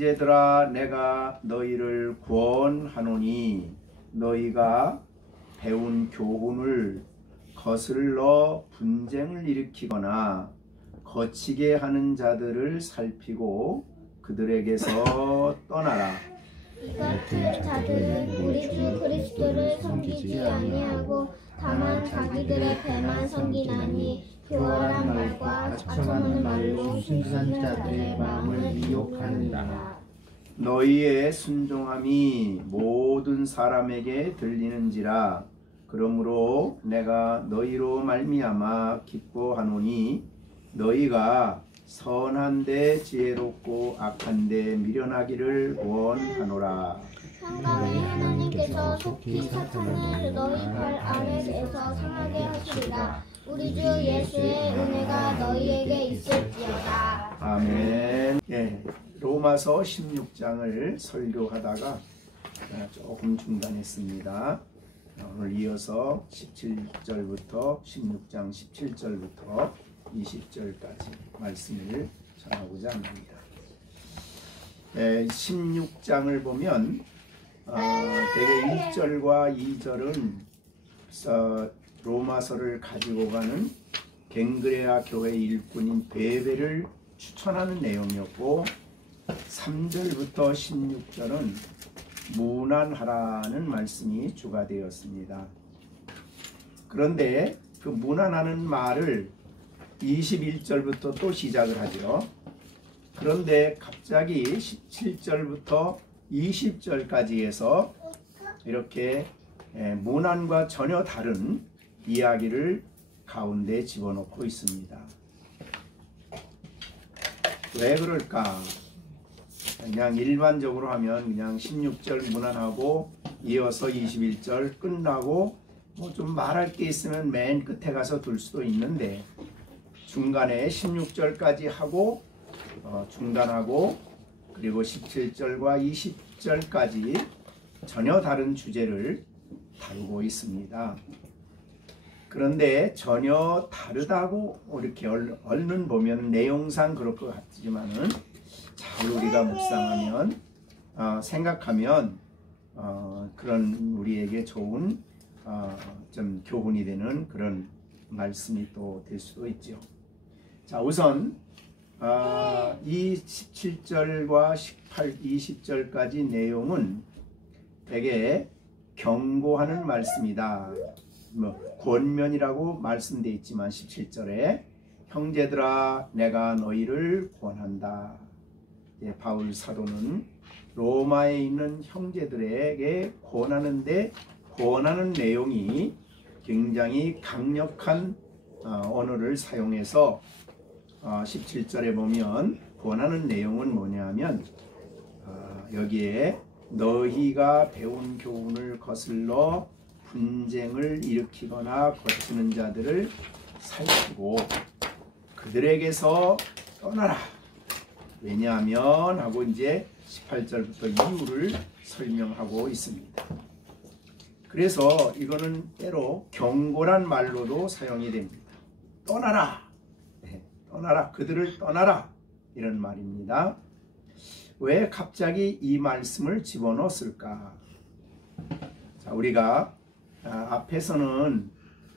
형제들아 내가 너희를 구원하노니 너희가 배운 교훈을 거슬러 분쟁을 일으키거나 거치게 하는 자들을 살피고 그들에게서 떠나라. 이 같은 자들은 우리 주 그리스도를 섬기지 아니하고 다만 자기들의 배만 섬기나니 교활한 말과 자청하는 말로 순수한 자들의 마음을 미혹하느니라. 너희의 순종함이 모든 사람에게 들리는지라. 그러므로 내가 너희로 말미암아 기뻐하노니 너희가 선한데 지혜롭고 악한데 미련하기를 원하노라. 상감히 하나님께서 속히 사탄을 너희 팔 아랫에서 상하게 하시리라. 우리 주 예수의 은혜가 너희에게 있을지어다. 아멘. 예, 로마서 16장을 설교하다가 조금 중단했습니다. 오늘 이어서 17절부터 16장 17절부터 20절까지 말씀을 전하고자 합니다. 16장을 보면 대개 1절과 2절은 로마서를 가지고 가는 갱그레아 교회 일꾼인 베베를 추천하는 내용이었고 3절부터 16절은 문안하라는 말씀이 주가 되었습니다. 그런데 그 문안하는 말을 21절부터 또 시작을 하죠. 그런데 갑자기 17절부터 20절까지 해서 이렇게 문안과 전혀 다른 이야기를 가운데 집어넣고 있습니다. 왜 그럴까? 그냥 일반적으로 하면 그냥 16절 문안하고 이어서 21절 끝나고 뭐 좀 말할 게 있으면 맨 끝에 가서 둘 수도 있는데 중간에 16절까지 하고 중단하고 그리고 17절과 20절까지 전혀 다른 주제를 다루고 있습니다. 그런데 전혀 다르다고 이렇게 얼른 보면 내용상 그럴 것 같지만은 잘 우리가 묵상하면 생각하면 그런 우리에게 좋은 좀 교훈이 되는 그런 말씀이 또 될 수도 있죠. 자, 우선 이 17절과 18, 20절까지 내용은 되게 경고하는 말씀이다. 권면이라고 말씀되어 있지만 17절에 형제들아 내가 너희를 권한다. 바울 사도는 로마에 있는 형제들에게 권하는 내용이 굉장히 강력한 언어를 사용해서 17절에 보면 권하는 내용은 뭐냐면 여기에 너희가 배운 교훈을 거슬러 분쟁을 일으키거나 거치는 자들을 살피고 그들에게서 떠나라. 왜냐하면 하고 이제 18절부터 이유를 설명하고 있습니다. 그래서 이거는 때로 경고란 말로도 사용이 됩니다. 떠나라. 떠나라. 그들을 떠나라. 이런 말입니다. 왜 갑자기 이 말씀을 집어넣었을까? 자, 우리가 앞에서는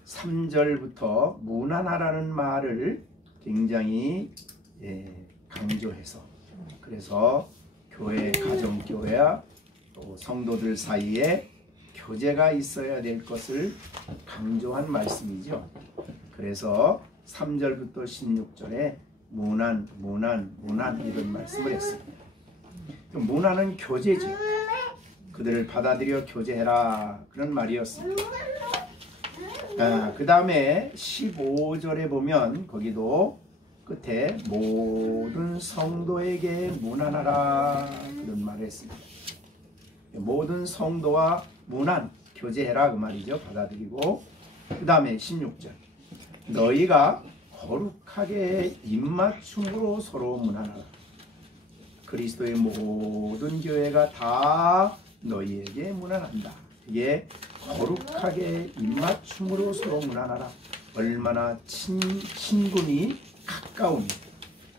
3절부터 문안하라는 말을 굉장히 강조해서 그래서 교회, 가정교회와 또 성도들 사이에 교제가 있어야 될 것을 강조한 말씀이죠. 그래서 3절부터 16절에 문안 이런 말씀을 했습니다. 문안은 교제죠. 그들을 받아들여 교제해라 그런 말이었습니다. 그 다음에 15절에 보면 거기도 끝에 모든 성도에게 문안하라 그런 말을 했습니다. 모든 성도와 문안, 교제해라 그 말이죠. 받아들이고 그 다음에 16절 너희가 거룩하게 입맞춤으로 서로 문안하라. 그리스도의 모든 교회가 다 너희에게 문안한다. 이게 거룩하게 입맞춤으로 서로 문안하라. 얼마나 친분이 가까운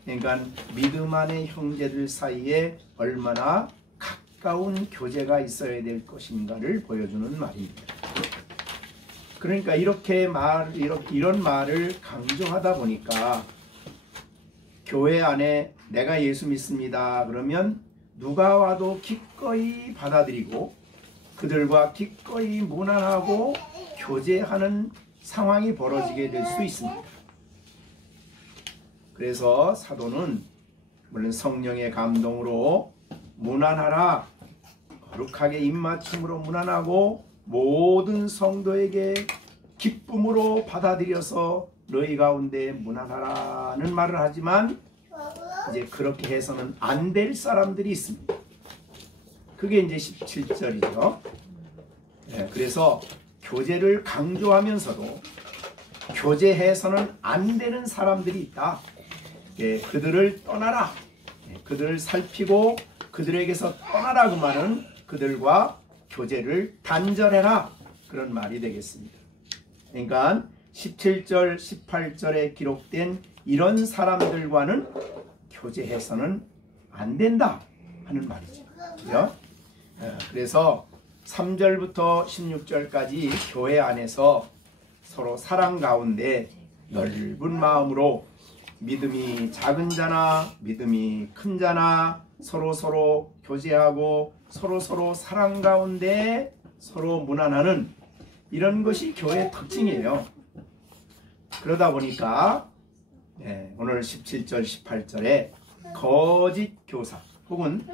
그러니까 믿음 안의 형제들 사이에 얼마나 가까운 교제가 있어야 될 것인가를 보여주는 말입니다. 그러니까 이런 말을 강조하다 보니까 교회 안에 내가 예수 믿습니다 그러면 누가 와도 기꺼이 받아들이고 그들과 기꺼이 무난하고 교제하는 상황이 벌어지게 될 수 있습니다. 그래서 사도는 물론 성령의 감동으로 무난하라, 거룩하게 입맞춤으로 무난하고 모든 성도에게 기쁨으로 받아들여서 너희 가운데 무난하라는 말을 하지만 이제 그렇게 해서는 안 될 사람들이 있습니다. 그게 이제 17절이죠. 그래서 교제를 강조하면서도 교제해서는 안 되는 사람들이 있다. 그들을 떠나라. 그들을 살피고 그들에게서 떠나라 그 말은 그들과 교제를 단절해라 그런 말이 되겠습니다. 그러니까 17절 18절에 기록된 이런 사람들과는 교제해서는 안 된다 하는 말이죠. 그죠? 그래서 3절부터 16절까지 교회 안에서 서로 사랑 가운데 넓은 마음으로 믿음이 작은 자나 믿음이 큰 자나 서로 교제하고 서로 사랑 가운데 서로 무난하는 이런 것이 교회의 특징이에요. 그러다 보니까 오늘 17절 18절에 거짓 교사 혹은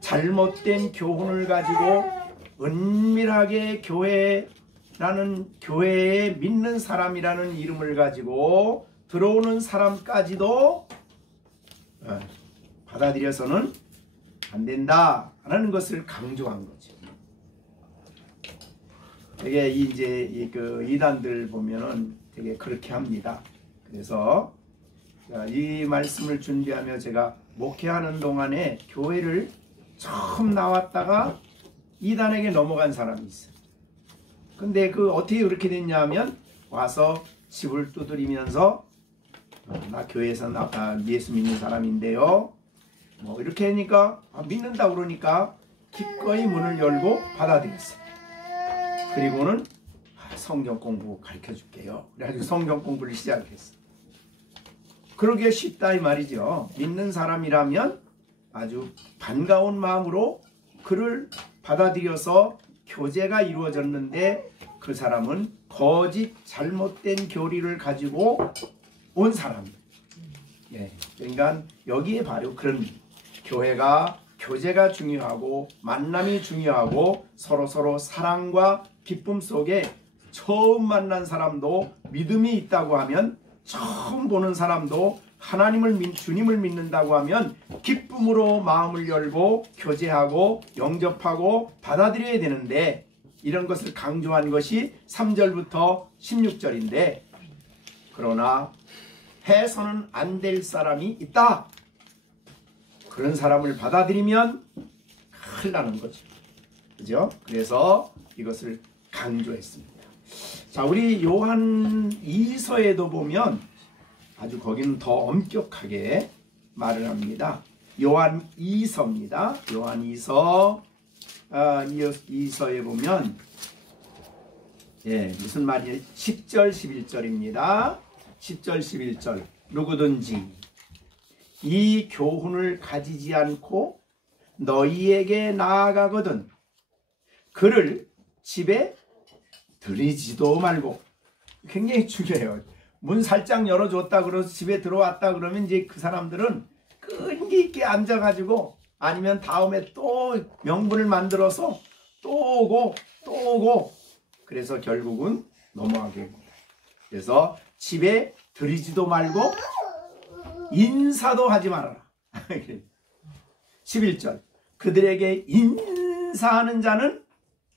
잘못된 교훈을 가지고 은밀하게 교회에 믿는 사람이라는 이름을 가지고 들어오는 사람까지도 받아들여서는 안 된다라는 것을 강조한 거죠. 되게 이제 그 이단들 보면은 되게 그렇게 합니다. 그래서 이 말씀을 준비하며 제가 목회하는 동안에 교회를 처음 나왔다가 이단에게 넘어간 사람이 있어요. 근데 어떻게 그렇게 됐냐면 와서 집을 두드리면서 나 교회에서 예수 믿는 사람인데요. 뭐 이렇게 하니까 믿는다 그러니까 기꺼이 문을 열고 받아들였어요. 그리고는 성경 공부 가르쳐 줄게요. 그래가지고 성경 공부를 시작했어요. 그러기에 쉽다 이 말이죠. 믿는 사람이라면 아주 반가운 마음으로 그를 받아들여서 교제가 이루어졌는데 그 사람은 거짓 잘못된 교리를 가지고 온 사람이에요. 그러니까 여기에 바로 그런 교제가 중요하고 만남이 중요하고 서로 사랑과 기쁨 속에 처음 만난 사람도 믿음이 있다고 하면 처음 보는 사람도 주님을 믿는다고 하면 기쁨으로 마음을 열고 교제하고 영접하고 받아들여야 되는데 이런 것을 강조한 것이 3절부터 16절인데 그러나 해서는 안 될 사람이 있다. 그런 사람을 받아들이면 큰일 나는 거죠. 그죠? 그래서 이것을 강조했습니다. 자, 우리 요한 2서에도 보면 아주 거기는 더 엄격하게 말을 합니다. 요한 2서입니다. 요한 2서 2서에 보면 무슨 말이에요? 10절 11절입니다. 10절 11절 누구든지 이 교훈을 가지지 않고 너희에게 나아가거든 그를 집에 들이지도 말고. 굉장히 중요해요. 문 살짝 열어줬다 그래서 집에 들어왔다 그러면 이제 그 사람들은 끈기 있게 앉아가지고 아니면 다음에 또 명분을 만들어서 또 오고 그래서 결국은 넘어가게 됩니다. 그래서 집에 들이지도 말고 인사도 하지 말아라. 11절 그들에게 인사하는 자는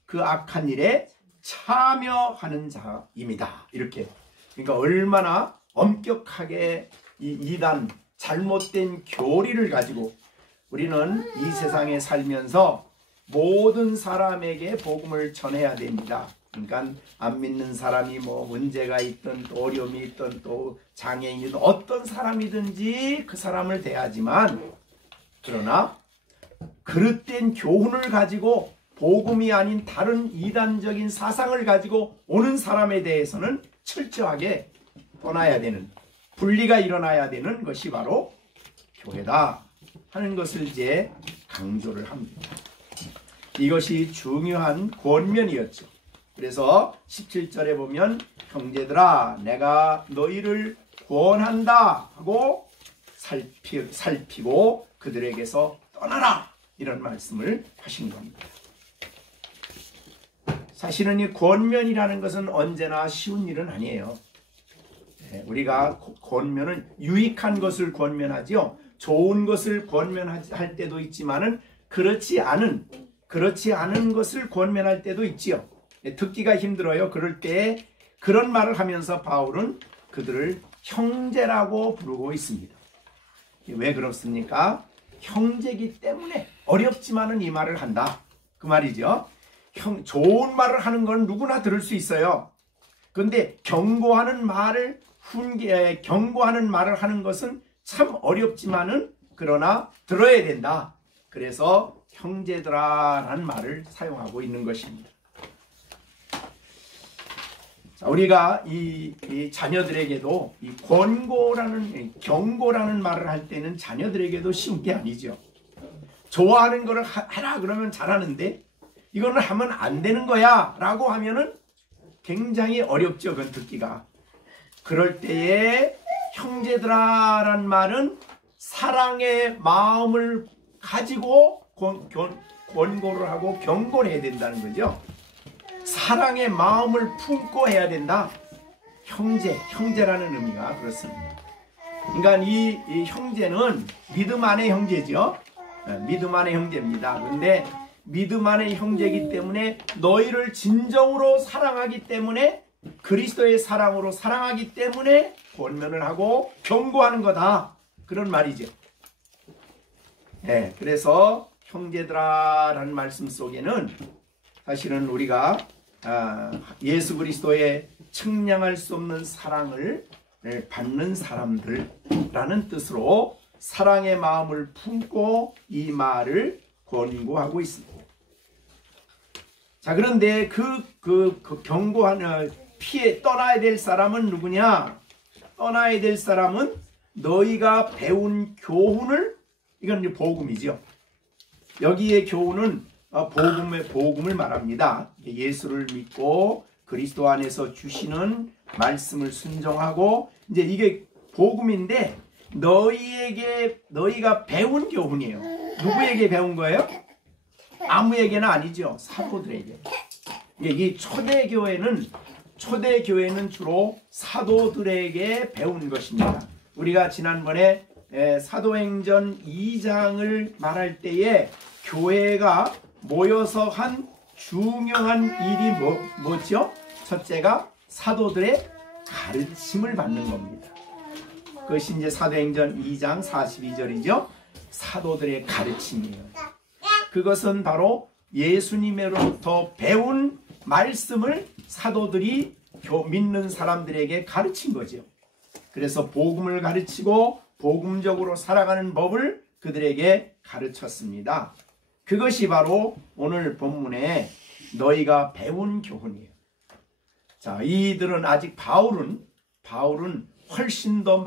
그 악한 일에 참여하는 자입니다. 이렇게. 그러니까 얼마나 엄격하게 이 이단 잘못된 교리를 가지고 우리는 이 세상에 살면서 모든 사람에게 복음을 전해야 됩니다. 그러니까 안 믿는 사람이 뭐 문제가 있든 또 어려움이 있든 또 장애인이든 어떤 사람이든지 그 사람을 대하지만, 그러나 그릇된 교훈을 가지고 복음이 아닌 다른 이단적인 사상을 가지고 오는 사람에 대해서는 철저하게 떠나야 되는, 분리가 일어나야 되는 것이 바로 교회다 하는 것을 이제 강조를 합니다. 이것이 중요한 권면이었죠. 그래서 17절에 보면 형제들아 내가 너희를 권한다 하고 살피고 그들에게서 떠나라, 이런 말씀을 하신 겁니다. 사실은 이 권면이라는 것은 언제나 쉬운 일은 아니에요. 우리가 권면은 유익한 것을 권면하지요. 좋은 것을 권면할 때도 있지만은 그렇지 않은 것을 권면할 때도 있지요. 듣기가 힘들어요. 그럴 때 그런 말을 하면서 바울은 그들을 형제라고 부르고 있습니다. 왜 그렇습니까? 형제이기 때문에 어렵지만은 이 말을 한다, 그 말이죠. 좋은 말을 하는 건 누구나 들을 수 있어요. 그런데 경고하는 말을 하는 것은 참 어렵지만은 그러나 들어야 된다. 그래서 형제들아라는 말을 사용하고 있는 것입니다. 자, 우리가 이 자녀들에게도 이 경고라는 말을 할 때는 자녀들에게도 쉬운 게 아니죠. 좋아하는 거를 하라 그러면 잘하는데 이거는 하면 안 되는 거야 라고 하면은 굉장히 어렵죠. 그건 듣기가. 그럴 때에 형제들아라는 말은 사랑의 마음을 가지고 권고를 하고 경고를 해야 된다는 거죠. 사랑의 마음을 품고 해야 된다. 형제라는 의미가 그렇습니다. 그러니까 이 형제는 믿음 안의 형제죠. 믿음 안의 형제입니다. 그런데 믿음 안의 형제이기 때문에 너희를 진정으로 사랑하기 때문에, 그리스도의 사랑으로 사랑하기 때문에 권면을 하고 경고하는 거다, 그런 말이죠. 그래서 형제들아라는 말씀 속에는 사실은 우리가 예수 그리스도의 측량할 수 없는 사랑을 받는 사람들라는 뜻으로 사랑의 마음을 품고 이 말을 권고하고 있습니다. 자, 그런데 그 경고하는 떠나야 될 사람은 누구냐? 떠나야 될 사람은 너희가 배운 교훈을, 이건 이제 복음이죠. 여기에 교훈은 복음을 말합니다. 예수를 믿고 그리스도 안에서 주시는 말씀을 순종하고, 이제 이게 복음인데 너희가 배운 교훈이에요. 누구에게 배운 거예요? 아무에게는 아니죠. 사도들에게. 이 초대교회는 주로 사도들에게 배운 것입니다. 우리가 지난번에 사도행전 2장을 말할 때에 교회가 모여서 한 중요한 일이 뭐죠? 첫째가 사도들의 가르침을 받는 겁니다. 그것이 이제 사도행전 2장 42절이죠. 사도들의 가르침이에요. 그것은 바로 예수님으로부터 배운 말씀을 사도들이 믿는 사람들에게 가르친 거죠. 그래서 복음을 가르치고 복음적으로 살아가는 법을 그들에게 가르쳤습니다. 그것이 바로 오늘 본문에 너희가 배운 교훈이에요. 자, 이들은 아직 바울은 훨씬 더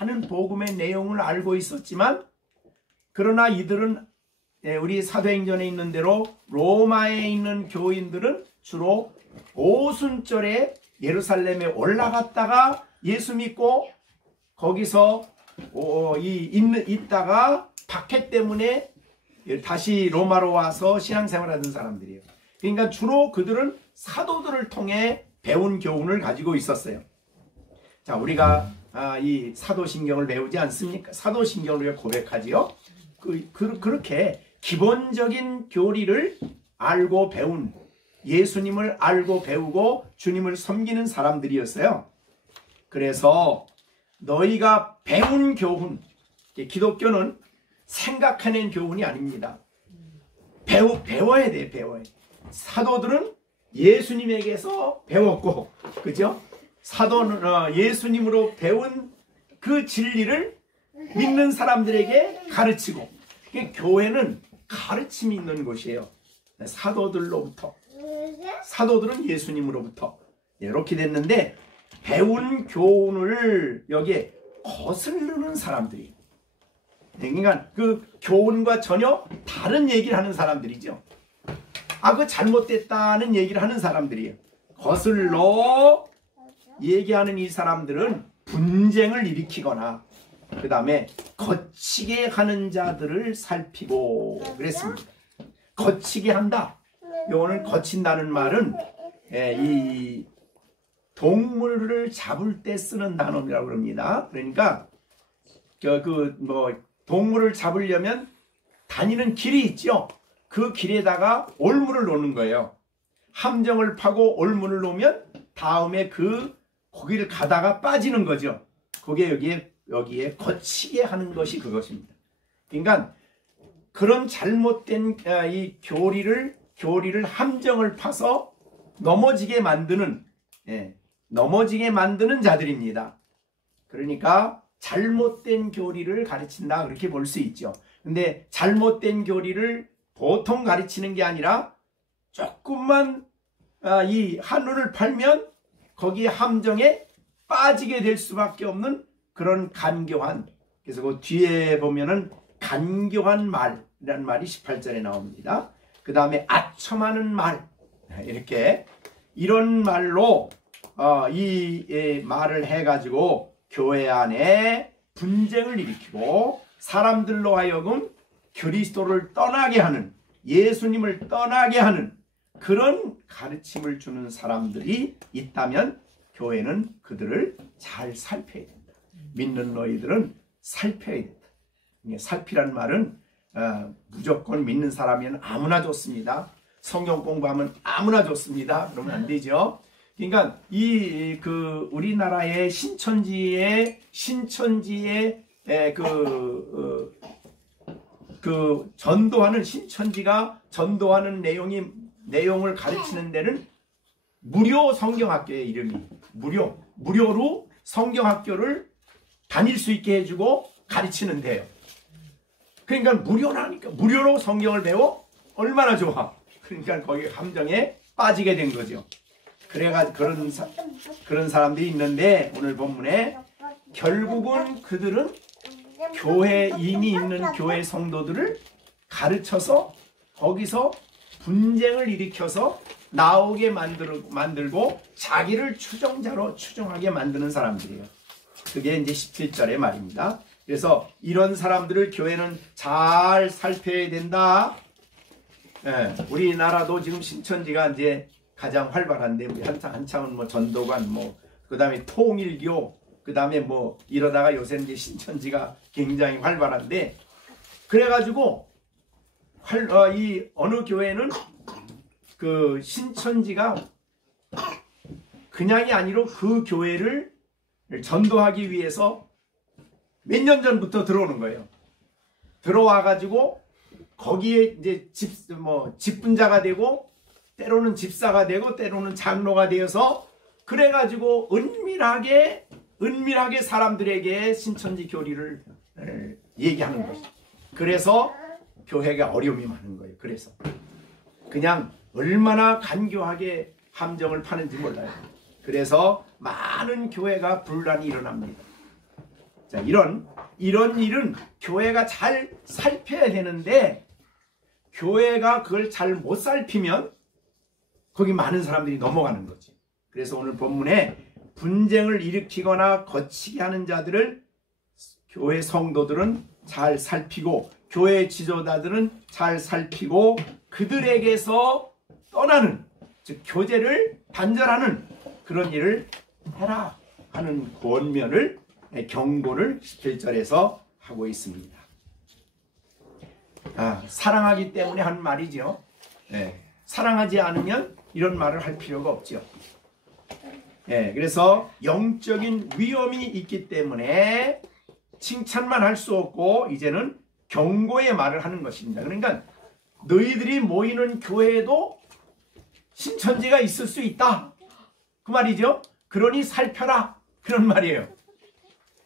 많은 복음의 내용을 알고 있었지만, 그러나 이들은 우리 사도행전에 있는 대로 로마에 있는 교인들은 주로 오순절에 예루살렘에 올라갔다가 예수 믿고 거기서 있다가 박해 때문에 다시 로마로 와서 신앙생활하던 사람들이에요. 그러니까 주로 그들은 사도들을 통해 배운 교훈을 가지고 있었어요. 자, 우리가 이 사도신경을 배우지 않습니까? 사도신경을 우리가 고백하지요. 그렇게 기본적인 교리를 알고 배운, 예수님을 알고 배우고 주님을 섬기는 사람들이었어요. 그래서 너희가 배운 교훈, 기독교는 생각해낸 교훈이 아닙니다. 배워야 돼. 사도들은 예수님에게서 배웠고, 그죠? 사도는 예수님으로 배운 그 진리를 믿는 사람들에게 가르치고, 교회는 가르침이 있는 곳이에요. 사도들로부터, 사도들은 예수님으로부터 이렇게 됐는데, 배운 교훈을 여기에 거스르는 사람들이, 그러니까 그 교훈과 전혀 다른 얘기를 하는 사람들이죠. 그 잘못됐다는 얘기를 하는 사람들이에요. 거슬러 얘기하는 이 사람들은 분쟁을 일으키거나 그 다음에 거치게 하는 자들을 살피고 그랬습니다. 거치게 한다. 오늘 거친다는 말은 이 동물을 잡을 때 쓰는 단어라고 그럽니다. 그러니까 동물을 잡으려면 다니는 길이 있죠. 그 길에다가 올무를 놓는 거예요. 함정을 파고 올무를 놓으면 다음에 그 거기를 가다가 빠지는 거죠. 그게 여기에 거치게 하는 것이 그것입니다. 그러니까 그런 잘못된 이 교리를 함정을 파서 넘어지게 만드는 자들입니다. 그러니까 잘못된 교리를 가르친다 그렇게 볼 수 있죠. 근데 잘못된 교리를 보통 가르치는 게 아니라 조금만 이 한눈을 팔면 거기 함정에 빠지게 될 수밖에 없는 그런 간교한, 그래서 그 뒤에 보면은 간교한 말이라는 말이 18절에 나옵니다. 그 다음에 아첨하는 말, 이렇게 이런 말로 이 말을 해가지고 교회 안에 분쟁을 일으키고 사람들로 하여금 그리스도를 떠나게 하는, 예수님을 떠나게 하는 그런 가르침을 주는 사람들이 있다면 교회는 그들을 잘 살펴야 된다. 믿는 너희들은 살펴야 된다. 살피란 말은 무조건 믿는 사람이면 아무나 좋습니다. 성경 공부하면 아무나 좋습니다. 그러면 안 되죠. 그러니까 우리나라의 신천지의 전도하는, 신천지가 전도하는 내용을 가르치는 데는 무료 성경학교의 이름이 무료로 성경학교를 다닐 수 있게 해주고 가르치는 데요. 그러니까 무료라니까, 무료로 성경을 배워? 얼마나 좋아. 그러니까 거기 함정에 빠지게 된 거죠. 그래가지고 그런 사람들이 있는데, 오늘 본문에 결국은 그들은 이미 있는 교회 성도들을 가르쳐서 거기서 분쟁을 일으켜서 나오게 만들고 자기를 추종하게 만드는 사람들이에요. 그게 이제 17절의 말입니다. 그래서 이런 사람들을 교회는 잘 살펴야 된다. 우리나라도 지금 신천지가 이제 가장 활발한데, 우리 한참은 전도관, 그 다음에 통일교, 그 다음에 이러다가 요새 이제 신천지가 굉장히 활발한데, 그래가지고 이 어느 교회는 그 신천지가 그냥이 아니라 그 교회를 전도하기 위해서 몇 년 전부터 들어오는 거예요. 들어와가지고 거기에 이제 집분자가 되고, 때로는 집사가 되고, 때로는 장로가 되어서, 그래가지고 은밀하게 사람들에게 신천지 교리를 얘기하는 것이죠. 그래서 교회가 어려움이 많은 거예요. 그래서 그냥 얼마나 간교하게 함정을 파는지 몰라요. 그래서 많은 교회가 분란이 일어납니다. 자, 이런 일은 교회가 잘 살펴야 되는데, 교회가 그걸 잘 못 살피면 거기 많은 사람들이 넘어가는 거지. 그래서 오늘 본문에 분쟁을 일으키거나 거치게 하는 자들을 교회 성도들은 잘 살피고, 교회 지도자들은 잘 살피고, 그들에게서 떠나는, 즉 교제를 단절하는 그런 일을 해라 하는 권면을, 경고를 17절에서 하고 있습니다. 사랑하기 때문에 한 말이죠. 사랑하지 않으면 이런 말을 할 필요가 없죠. 그래서 영적인 위험이 있기 때문에 칭찬만 할 수 없고 이제는 경고의 말을 하는 것입니다. 그러니까 너희들이 모이는 교회에도 신천지가 있을 수 있다 그 말이죠. 그러니 살펴라 그런 말이에요.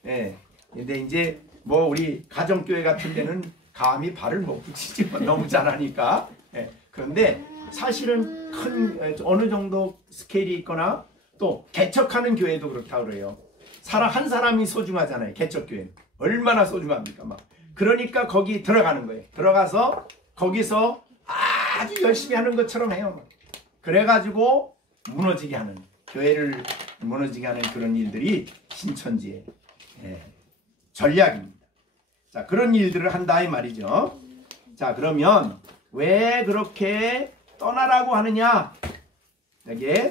예. 근데 이제 뭐 우리 가정교회 같은 데는 감히 발을 못 붙이지 너무 잘하니까. 예. 그런데 사실은 큰 어느 정도 스케일이 있거나 또 개척하는 교회도 그렇다고 그래요. 한 사람이 소중하잖아요. 개척교회는 얼마나 소중합니까 막. 그러니까 거기 들어가는 거예요. 들어가서 거기서 아주 열심히 하는 것처럼 해요. 그래가지고 무너지게 하는, 교회를 무너지게 하는 그런 일들이 신천지의 전략입니다. 자, 그런 일들을 한다 이 말이죠. 자, 그러면 왜 그렇게 떠나라고 하느냐? 여기에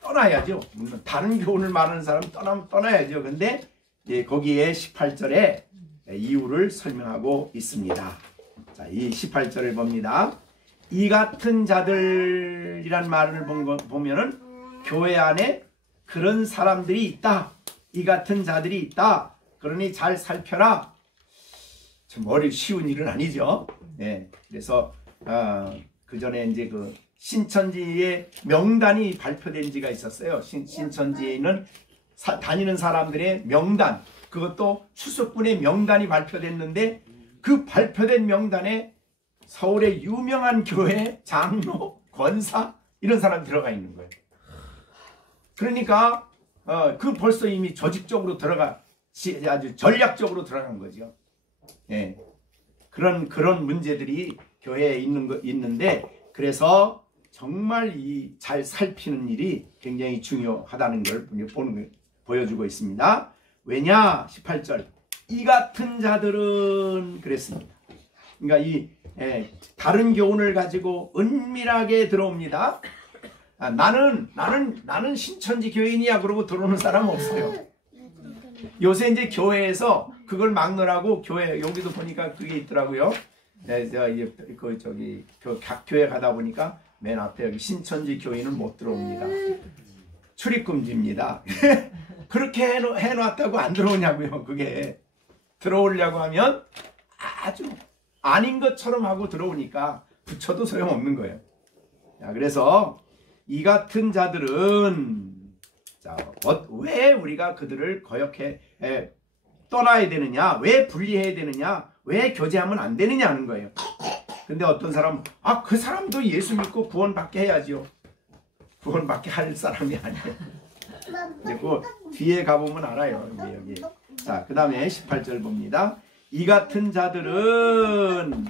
떠나야죠. 물론 다른 교훈을 말하는 사람은 떠나야죠. 근데 거기에 18절에 이유를 설명하고 있습니다. 자, 이 18절을 봅니다. 이 같은 자들이란 말을 보면은 교회 안에 그런 사람들이 있다. 이 같은 자들이 있다. 그러니 잘 살펴라. 참 쉬운 일은 아니죠. 네, 그래서 그 전에 이제 그 신천지의 명단이 발표된 지가 있었어요. 신천지에 있는 다니는 사람들의 명단, 그것도 수습군의 명단이 발표됐는데 그 발표된 명단에 서울의 유명한 교회 장로, 권사 이런 사람이 들어가 있는 거예요. 그러니까 그 벌써 이미 조직적으로 아주 전략적으로 들어간 거죠. 예. 그런 문제들이 교회에 있는데, 그래서 정말 이 잘 살피는 일이 굉장히 중요하다는 걸 보여주고 있습니다. 왜냐? 18절. 이 같은 자들은 그랬습니다. 그러니까 다른 교훈을 가지고 은밀하게 들어옵니다. 나는 신천지 교인이야 그러고 들어오는 사람 없어요. 요새 이제 교회에서 그걸 막느라고 여기도 보니까 그게 있더라고요. 교회 가다 보니까 맨 앞에 여기 신천지 교인은 못 들어옵니다. 출입금지입니다. 그렇게 해놨다고 안 들어오냐고요. 그게 들어오려고 하면 아주 아닌 것처럼 하고 들어오니까 붙여도 소용없는 거예요. 자, 그래서 이 같은 자들은 왜 우리가 그들을 거역해 떠나야 되느냐, 왜 분리해야 되느냐, 왜 교제하면 안 되느냐 하는 거예요. 근데 어떤 사람은 그 사람도 예수 믿고 구원받게 해야지요. 구원받게 할 사람이 아니에요. 그 뒤에 가보면 알아요. 여기. 자, 그 다음에 18절 봅니다. 이 같은 자들은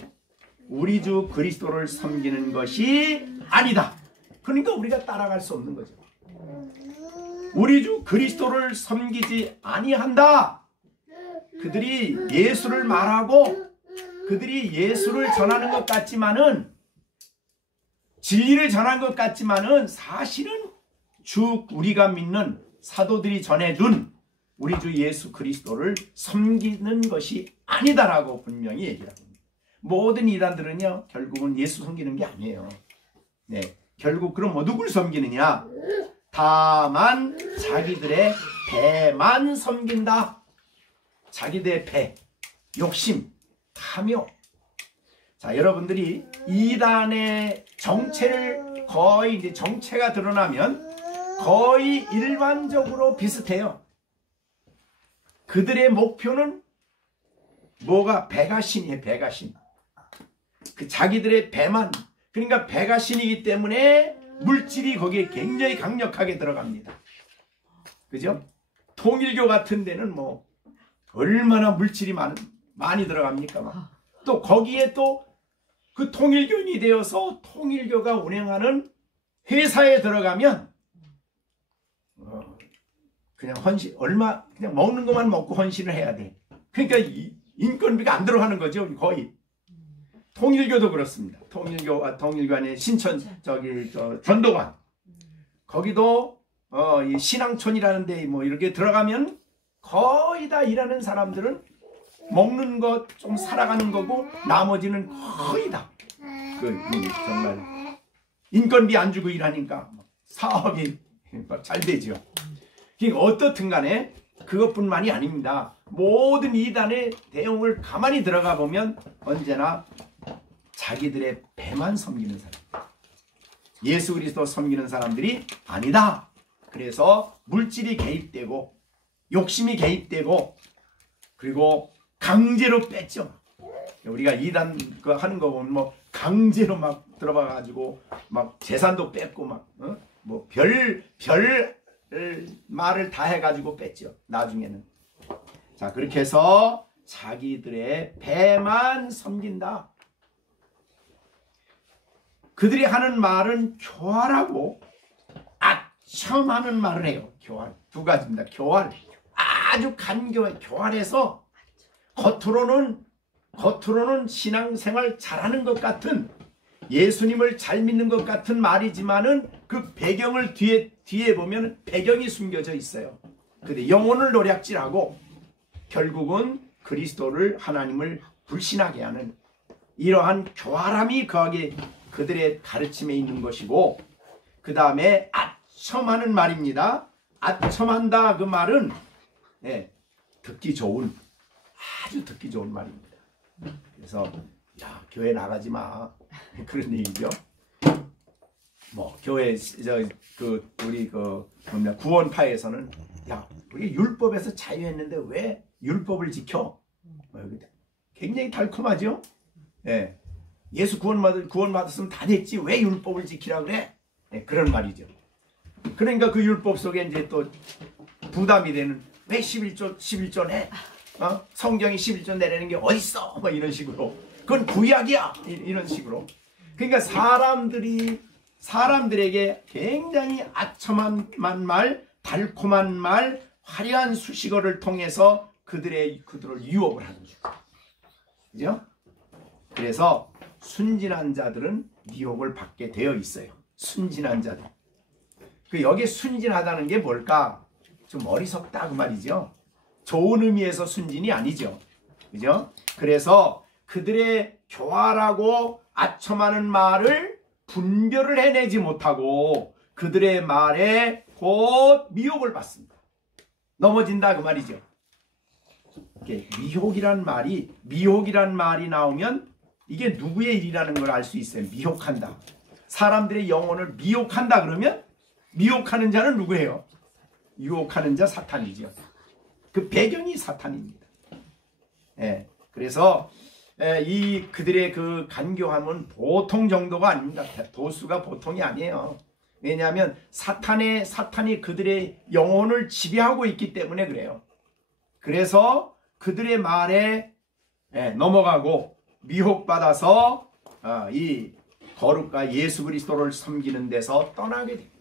우리 주 그리스도를 섬기는 것이 아니다. 그러니까 우리가 따라갈 수 없는 거죠. 우리 주 그리스도를 섬기지 아니한다. 그들이 예수를 말하고 그들이 예수를 전하는 것 같지만은, 진리를 전한 것 같지만은 사실은 우리가 믿는 사도들이 전해준 우리 주 예수 그리스도를 섬기는 것이 아니다라고 분명히 얘기를 합니다. 모든 이단들은요, 결국은 예수 섬기는 게 아니에요. 네, 결국 그럼 누굴 섬기느냐? 다만 자기들의 배만 섬긴다. 자기들의 배, 욕심, 탐욕. 자, 여러분들이 이단의 정체를 거의 이제 정체가 드러나면 거의 일반적으로 비슷해요. 그들의 목표는 뭐가? 배가신이에요. 배가신. 그 자기들의 배만. 그러니까 배가신이기 때문에 물질이 거기에 굉장히 강력하게 들어갑니다. 그죠? 통일교 같은 데는 뭐 얼마나 물질이 많이 들어갑니까? 막. 또 거기에 또 그 통일교인이 되어서 통일교가 운영하는 회사에 들어가면 그냥 그냥 먹는 것만 먹고 헌신을 해야 돼. 그러니까 인건비가 안 들어가는 거죠. 거의. 통일교도 그렇습니다. 통일교 안에 전도관. 거기도 이 신앙촌이라는 데 뭐 이렇게 들어가면 거의 다 일하는 사람들은 먹는 것 좀 살아가는 거고 나머지는 거의 다 정말 인건비 안 주고 일하니까 사업이 잘 되죠. 그러니까 어떻든 간에 그것뿐만이 아닙니다. 모든 이단의 내용을 가만히 들어가 보면 언제나 자기들의 배만 섬기는 사람. 예수 그리스도 섬기는 사람들이 아니다. 그래서 물질이 개입되고 욕심이 개입되고 그리고 강제로 뺐죠. 우리가 이단 하는 거 보면 뭐 강제로 막 들어가 가지고 막 재산도 뺐고 막 뭐 별 말을 다 해가지고 뺐죠. 나중에는. 자, 그렇게 해서 자기들의 배만 섬긴다. 그들이 하는 말은 교활하고 아첨하는 말을 해요. 교활. 두 가지입니다. 교활. 아주 간교해. 교활해서 겉으로는 신앙생활 잘하는 것 같은, 예수님을 잘 믿는 것 같은 말이지만은 그 배경을 뒤에 보면 배경이 숨겨져 있어요. 근데 영혼을 노략질하고 결국은 그리스도를, 하나님을 불신하게 하는 이러한 교활함이 그들의 가르침에 있는 것이고, 그 다음에 아첨하는 말입니다. 아첨한다, 그 말은 듣기 좋은, 아주 듣기 좋은 말입니다. 그래서 야, 교회 나가지 마, 그런 얘기죠. 뭐 교회 우리 구원파에서는 야, 우리 율법에서 자유했는데 왜 율법을 지켜? 굉장히 달콤하죠. 예, 예수 구원받았으면 다 됐지 왜 율법을 지키라 그래? 예, 그런 말이죠. 그러니까 그 율법 속에 이제 또 부담이 되는, 왜 11조 내? 성경이 11조 내라는 게 어딨어? 뭐 이런 식으로. 그건 구약이야. 이런 식으로. 그러니까 사람들에게 굉장히 아첨한 말, 달콤한 말, 화려한 수식어를 통해서 그들을 유혹을 하는 거죠. 그죠? 그래서 순진한 자들은 미혹을 받게 되어 있어요. 순진한 자들. 여기 순진하다는 게 뭘까? 좀 어리석다 그 말이죠. 좋은 의미에서 순진이 아니죠. 그죠? 그래서 그들의 교활하고 아첨하는 말을 분별을 해내지 못하고 그들의 말에 곧 미혹을 받습니다. 넘어진다 그 말이죠. 미혹이란 말이 나오면 이게 누구의 일이라는 걸 알 수 있어요. 미혹한다. 사람들의 영혼을 미혹한다 그러면 미혹하는 자는 누구예요? 유혹하는 자 사탄이죠. 그 배경이 사탄입니다. 그래서 그들의 그 간교함은 보통 정도가 아닙니다. 도수가 보통이 아니에요. 왜냐하면 사탄이 그들의 영혼을 지배하고 있기 때문에 그래요. 그래서 그들의 말에 넘어가고 미혹받아서 이 거룩과 예수 그리스도를 섬기는 데서 떠나게 됩니다.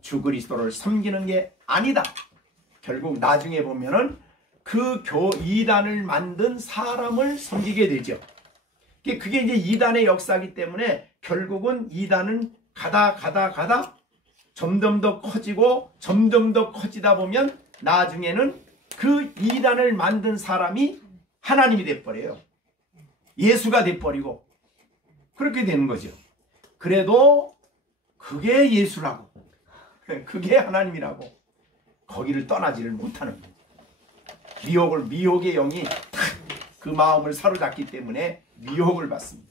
주 그리스도를 섬기는 게 아니다. 결국 나중에 보면은 그 이단을 만든 사람을 섬기게 되죠. 그게 이제 이단의 역사이기 때문에 결국은 이단은 가다 점점 더 커지고 점점 더 커지다 보면 나중에는 그 이단을 만든 사람이 하나님이 돼버려요. 예수가 돼버리고 그렇게 되는 거죠. 그래도 그게 예수라고, 그게 하나님이라고 거기를 떠나지를 못하는 거예요. 미혹의 영이 그 마음을 사로잡기 때문에 미혹을 받습니다.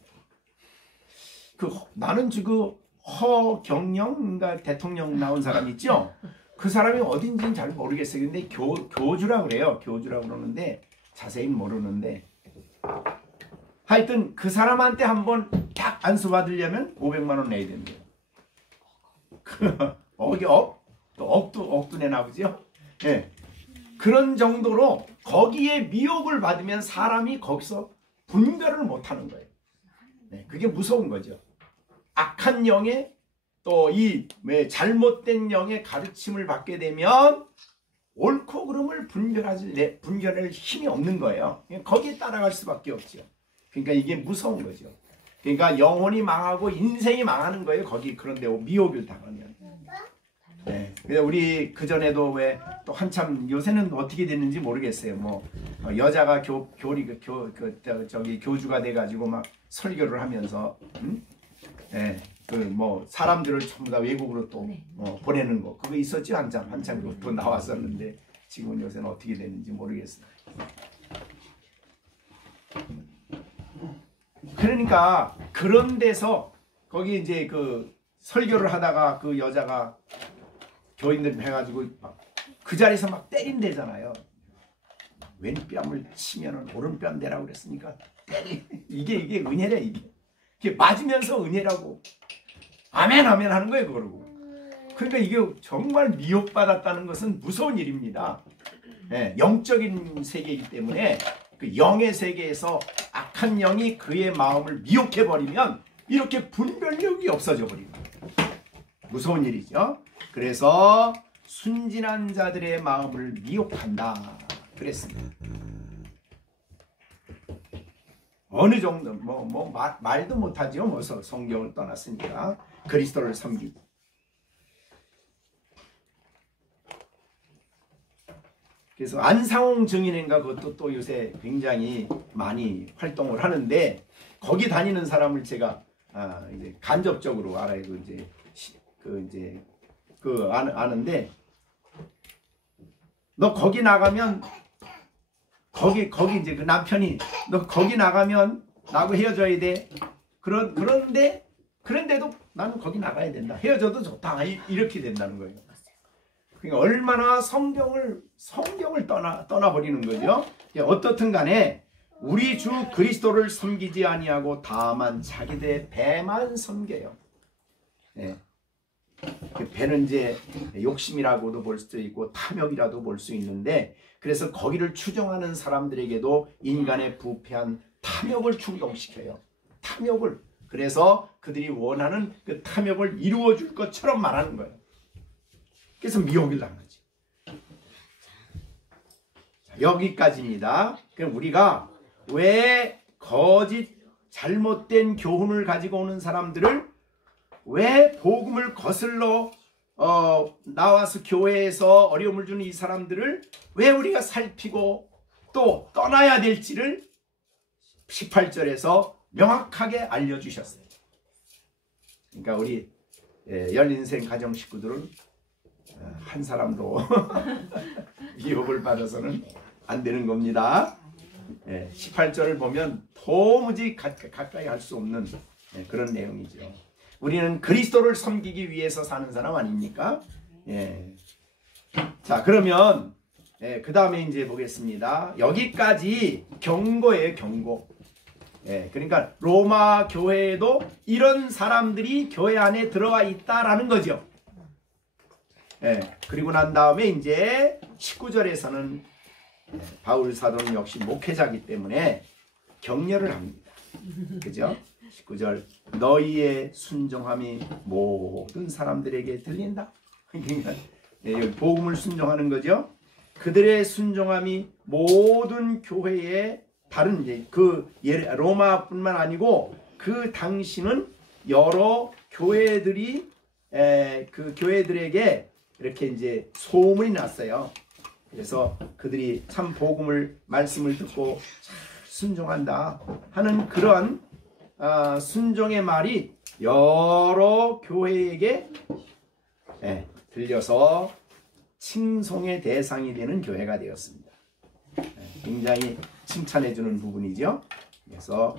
나는 지금 허경영인가 대통령 나온 사람 있죠? 그 사람이 어딘지는 잘 모르겠어요. 근데 교주라고 그래요. 교주라고 그러는데 자세히 모르는데 하여튼 그 사람한테 한번 딱 안수 받으려면 500만 원 내야 된대요. 억도 내나 보죠? 예. 그런 정도로 거기에 미혹을 받으면 사람이 거기서 분별을 못하는 거예요. 그게 무서운 거죠. 악한 영의 또 이 잘못된 영의 가르침을 받게 되면 옳고 그름을 분별할 힘이 없는 거예요. 거기에 따라갈 수밖에 없죠. 그러니까 이게 무서운 거죠. 그러니까 영혼이 망하고 인생이 망하는 거예요. 그런데 미혹을 당하면. 그래서 우리 그전에도 왜 또 한참 요새는 어떻게 됐는지 모르겠어요. 여자가 교주가 돼가지고 막 설교를 하면서 사람들을 전부 다 외국으로 또 보내는 거 그거 있었죠. 한참 그것도 나왔었는데 지금은 요새는 어떻게 됐는지 모르겠어요. 그러니까 그런 데서 거기 이제 그 설교를 하다가 그 여자가 교인들 해가지고 그 자리에서 막 때린대잖아요. 왼뺨을 치면은 오른뺨 대라고 그랬으니까 이게 은혜래. 이게 맞으면서 은혜라고 아멘 아멘 하는 거예요. 그러고 그러니까 이게 정말 미혹받았다는 것은 무서운 일입니다. 예, 영적인 세계이기 때문에 그 영의 세계에서 악한 영이 그의 마음을 미혹해버리면 이렇게 분별력이 없어져 버립니다. 무서운 일이죠. 그래서 순진한 자들의 마음을 미혹한다 그랬습니다. 어느 정도 말도 못하죠. 뭐 성경을 떠났으니까 그리스도를 섬기고. 그래서 안상홍 증인인가 그것도 또 요새 굉장히 많이 활동을 하는데 거기 다니는 사람을 제가 이제 간접적으로 알아요. 아는데 너 거기 나가면 거기 이제 그 남편이 너 거기 나가면 나하고 헤어져야 돼. 그런데도 나는 거기 나가야 된다. 헤어져도 좋다. 이렇게 된다는 거예요. 그러니까 얼마나 성경을 떠나버리는 거죠. 어떻든 간에 우리 주 그리스도를 섬기지 아니하고 다만 자기들의 배만 섬겨요. 네. 배는 이제 욕심이라고도 볼 수도 있고 탐욕이라도 볼 수 있는데 그래서 거기를 추종하는 사람들에게도 인간의 부패한 탐욕을 충동시켜요. 탐욕을. 그래서 그들이 원하는 그 탐욕을 이루어 줄 것처럼 말하는 거예요. 그래서 미혹을 당하지. 여기까지입니다. 그럼 우리가 왜 거짓 잘못된 교훈을 가지고 오는 사람들을 왜 복음을 거슬러 나와서 교회에서 어려움을 주는 이 사람들을 왜 우리가 살피고 또 떠나야 될지를 18절에서 명확하게 알려주셨어요. 그러니까 우리 열린생 가정 식구들은 한 사람도 미혹을 받아서는 안 되는 겁니다. 18절을 보면 도무지 가까이 할 수 없는 그런 내용이죠. 우리는 그리스도를 섬기기 위해서 사는 사람 아닙니까? 자, 그러면 그 다음에 이제 보겠습니다. 여기까지 경고예요, 경고. 그러니까 로마 교회에도 이런 사람들이 교회 안에 들어와 있다라는 거죠. 그리고 난 다음에 이제 19절에서는 바울 사도는 역시 목회자이기 때문에 격려를 합니다. 그죠? 19절 너희의 순종함이 모든 사람들에게 들린다. 그러니까 여기 복음을 순종하는 거죠. 그들의 순종함이 모든 교회에 다른 이제 로마뿐만 아니고 그 당시는 여러 교회들이 그 교회들에게 이렇게 이제 소문이 났어요. 그래서 그들이 참 복음을 말씀을 듣고 잘 순종한다 하는 그런 순종의 말이 여러 교회에게 들려서 칭송의 대상이 되는 교회가 되었습니다. 굉장히 칭찬해주는 부분이죠. 그래서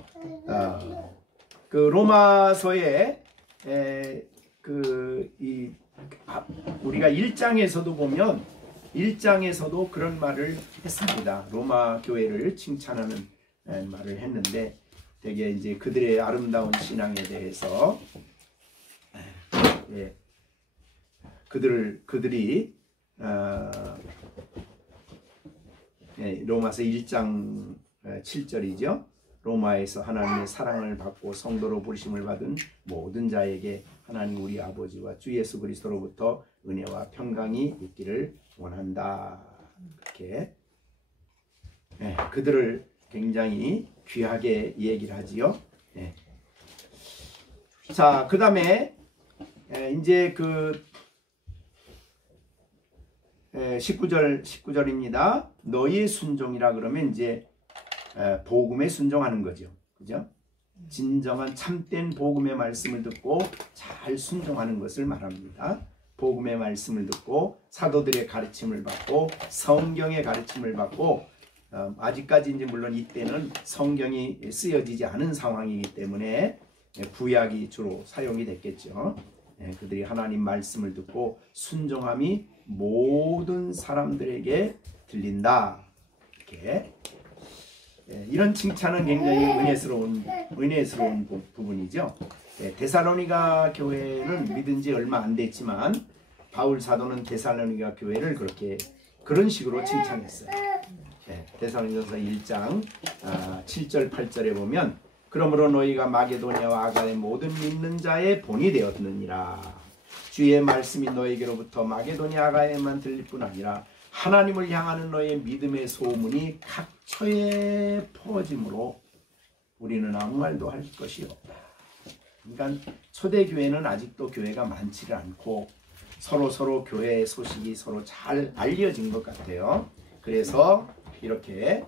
그 로마서에 우리가 1장에서도 보면 1장에서도 그런 말을 했습니다. 로마 교회를 칭찬하는 말을 했는데 되게 이제 그들의 아름다운 신앙에 대해서 그들이 로마서 1장 7절이죠. 로마에서 하나님의 사랑을 받고 성도로 부르심을 받은 모든 자에게 하나님 우리 아버지와 주 예수 그리스도로부터 은혜와 평강이 있기를 원한다. 그렇게 그들을 굉장히 귀하게 얘기를 하지요. 자, 그 다음에 이제 그 19절입니다. 너희의 순종이라 그러면 이제 복음에 순종하는 거죠. 그죠? 진정한 참된 복음의 말씀을 듣고 잘 순종하는 것을 말합니다. 복음의 말씀을 듣고 사도들의 가르침을 받고 성경의 가르침을 받고 아직까지 이제 물론 이때는 성경이 쓰여지지 않은 상황이기 때문에 구약이 주로 사용이 됐겠죠. 그들이 하나님 말씀을 듣고 순종함이 모든 사람들에게 들린다. 이렇게 이런 칭찬은 굉장히 은혜스러운 부분이죠. 데살로니가 교회는 믿은 지 얼마 안 됐지만 바울 사도는 데살로니가 교회를 그런 식으로 칭찬했어요. 데살로니가서 1장 7절 8절에 보면 그러므로 너희가 마게도냐와 아가의 모든 믿는 자의 본이 되었느니라. 주의 말씀이 너희에게로부터 마게도냐 아가에만 들릴 뿐 아니라 하나님을 향하는 너희의 믿음의 소문이 각처에 퍼짐으로 우리는 아무 말도 할 것이 없다. 그러니까 초대교회는 아직도 교회가 많지를 않고 서로 교회의 소식이 서로 잘 알려진 것 같아요. 그래서 이렇게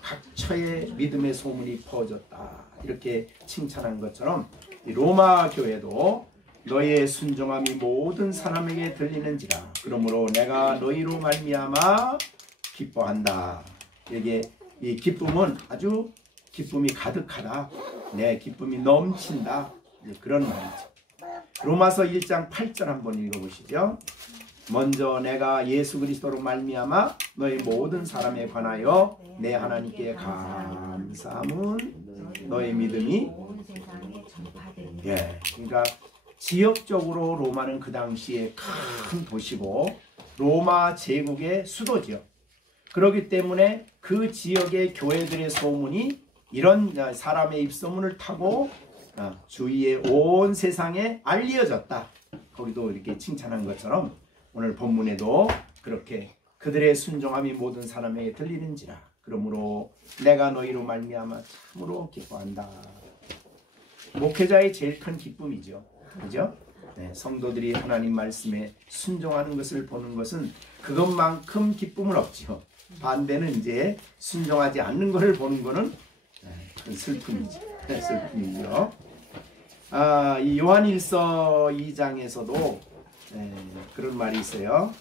각처에 믿음의 소문이 퍼졌다. 이렇게 칭찬한 것처럼 로마 교회도 너희의 순종함이 모든 사람에게 들리는지라. 그러므로 내가 너희로 말미암아 기뻐한다. 이게 이 기쁨은 아주 기쁨이 가득하다. 내 기쁨이 넘친다. 그런 말이죠. 로마서 1장 8절 한번 읽어보시죠. 먼저 내가 예수 그리스도로 말미암아 너희 모든 사람에 관하여 내 하나님께 감사함은 너희 믿음이 그러니까 지역적으로 로마는 그 당시에 큰 도시고 로마 제국의 수도죠. 그렇기 때문에 그 지역의 교회들의 소문이 이런 사람의 입소문을 타고 주위의 온 세상에 알려졌다. 거기도 이렇게 칭찬한 것처럼 오늘 본문에도 그렇게 그들의 순종함이 모든 사람에게 들리는지라. 그러므로 내가 너희로 말미암아 참으로 기뻐한다. 목회자의 제일 큰 기쁨이죠. 그죠? 성도들이 하나님 말씀에 순종하는 것을 보는 것은 그것만큼 기쁨은 없죠. 반대는 이제 순종하지 않는 것을 보는 것은 큰 슬픔이죠. 슬픔이죠. 이 요한일서 2장에서도 그런 말이 있어요.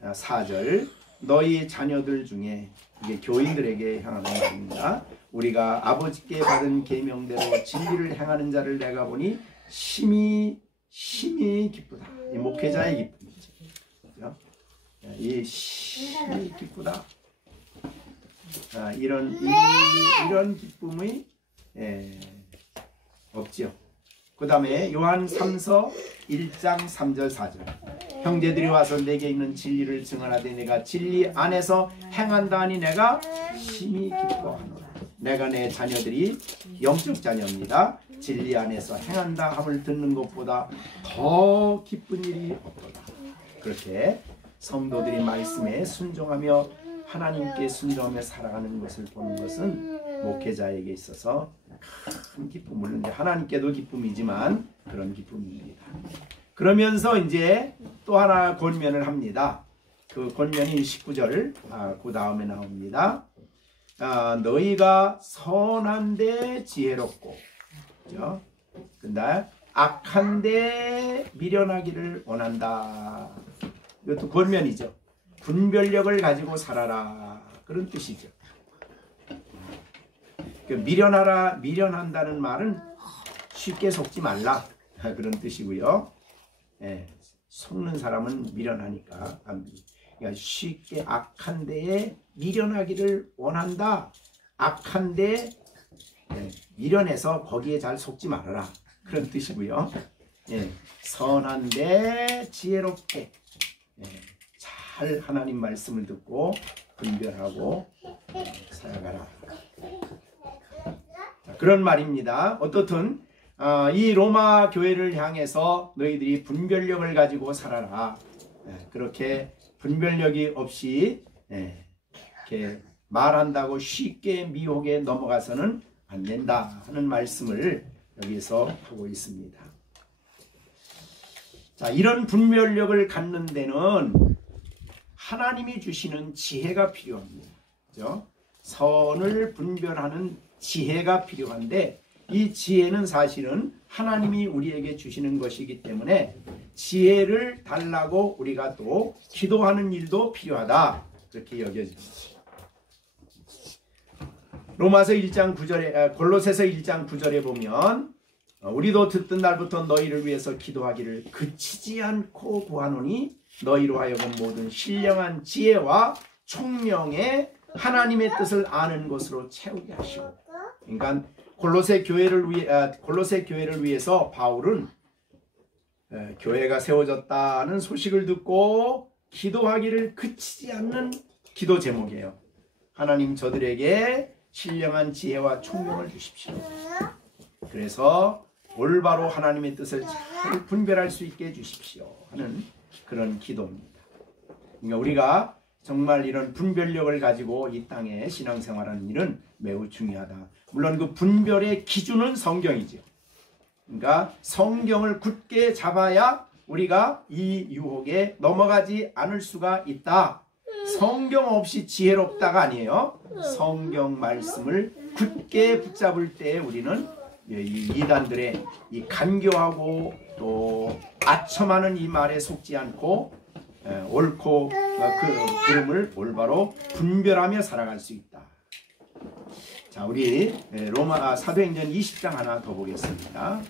4절 너희 자녀들 중에 이게 교인들에게 향하는 말입니다. 우리가 아버지께 받은 계명대로 진리를 행하는 자를 내가 보니 심히 기쁘다. 이 목회자의 기쁨이죠. 그렇죠? 이 심히 기쁘다. 이런 기쁨이 없지요. 그 다음에 요한 3서 1장 3절 4절 형제들이 와서 내게 있는 진리를 증언하되 내가 진리 안에서 행한다 하니 내가 심히 기뻐하노라. 내가 내 자녀들이 영적 자녀입니다. 진리 안에서 행한다 함을 듣는 것보다 더 기쁜 일이 없도다. 그렇게 성도들이 말씀에 순종하며 하나님께 순종하며 살아가는 것을 보는 것은 목회자에게 있어서 큰 기쁨, 물론 하나님께도 기쁨이지만 그런 기쁨입니다. 그러면서 이제 또 하나 권면을 합니다. 그 권면이 19절 그 다음에 나옵니다. 너희가 선한데 지혜롭고, 그죠? 근데 악한데 미련하기를 원한다. 이것도 권면이죠. 분별력을 가지고 살아라. 그런 뜻이죠. 미련한다는 말은 쉽게 속지 말라. 그런 뜻이고요. 속는 사람은 미련하니까. 그러니까 쉽게 악한 데에 미련하기를 원한다. 악한 데 미련해서 거기에 잘 속지 말아라. 그런 뜻이고요. 선한데 지혜롭게 잘 하나님 말씀을 듣고 분별하고 살아가라. 그런 말입니다. 어떻든 이 로마 교회를 향해서 너희들이 분별력을 가지고 살아라. 그렇게 분별력이 없이 이렇게 말한다고 쉽게 미혹에 넘어가서는 안 된다 하는 말씀을 여기서 하고 있습니다. 자, 이런 분별력을 갖는 데는 하나님이 주시는 지혜가 필요합니다. 그렇죠? 선을 분별하는 지혜가 필요한데 이 지혜는 사실은 하나님이 우리에게 주시는 것이기 때문에 지혜를 달라고 우리가 또 기도하는 일도 필요하다. 그렇게 여겨집니다. 로마서 1장 9절에 골로새서 1장 9절에 보면 우리도 듣던 날부터 너희를 위해서 기도하기를 그치지 않고 구하노니 너희로 하여금 모든 신령한 지혜와 총명에 하나님의 뜻을 아는 것으로 채우게 하시고. 그러니까 골로새 교회를 위해서 바울은 교회가 세워졌다는 소식을 듣고 기도하기를 그치지 않는 기도 제목이에요. 하나님 저들에게 신령한 지혜와 총명을 주십시오. 그래서 올바로 하나님의 뜻을 잘 분별할 수 있게 해주십시오 하는 그런 기도입니다. 그러니까 우리가 정말 이런 분별력을 가지고 이 땅에 신앙생활하는 일은 매우 중요하다. 물론 그 분별의 기준은 성경이죠. 그러니까 성경을 굳게 잡아야 우리가 이 유혹에 넘어가지 않을 수가 있다. 성경 없이 지혜롭다가 아니에요. 성경 말씀을 굳게 붙잡을 때 우리는 이 이단들의 이 간교하고 또 아첨하는 이 말에 속지 않고 옳고 그 그름을 올바로 분별하며 살아갈 수 있다. 자, 우리 사도행전 20장 하나 더 보겠습니다.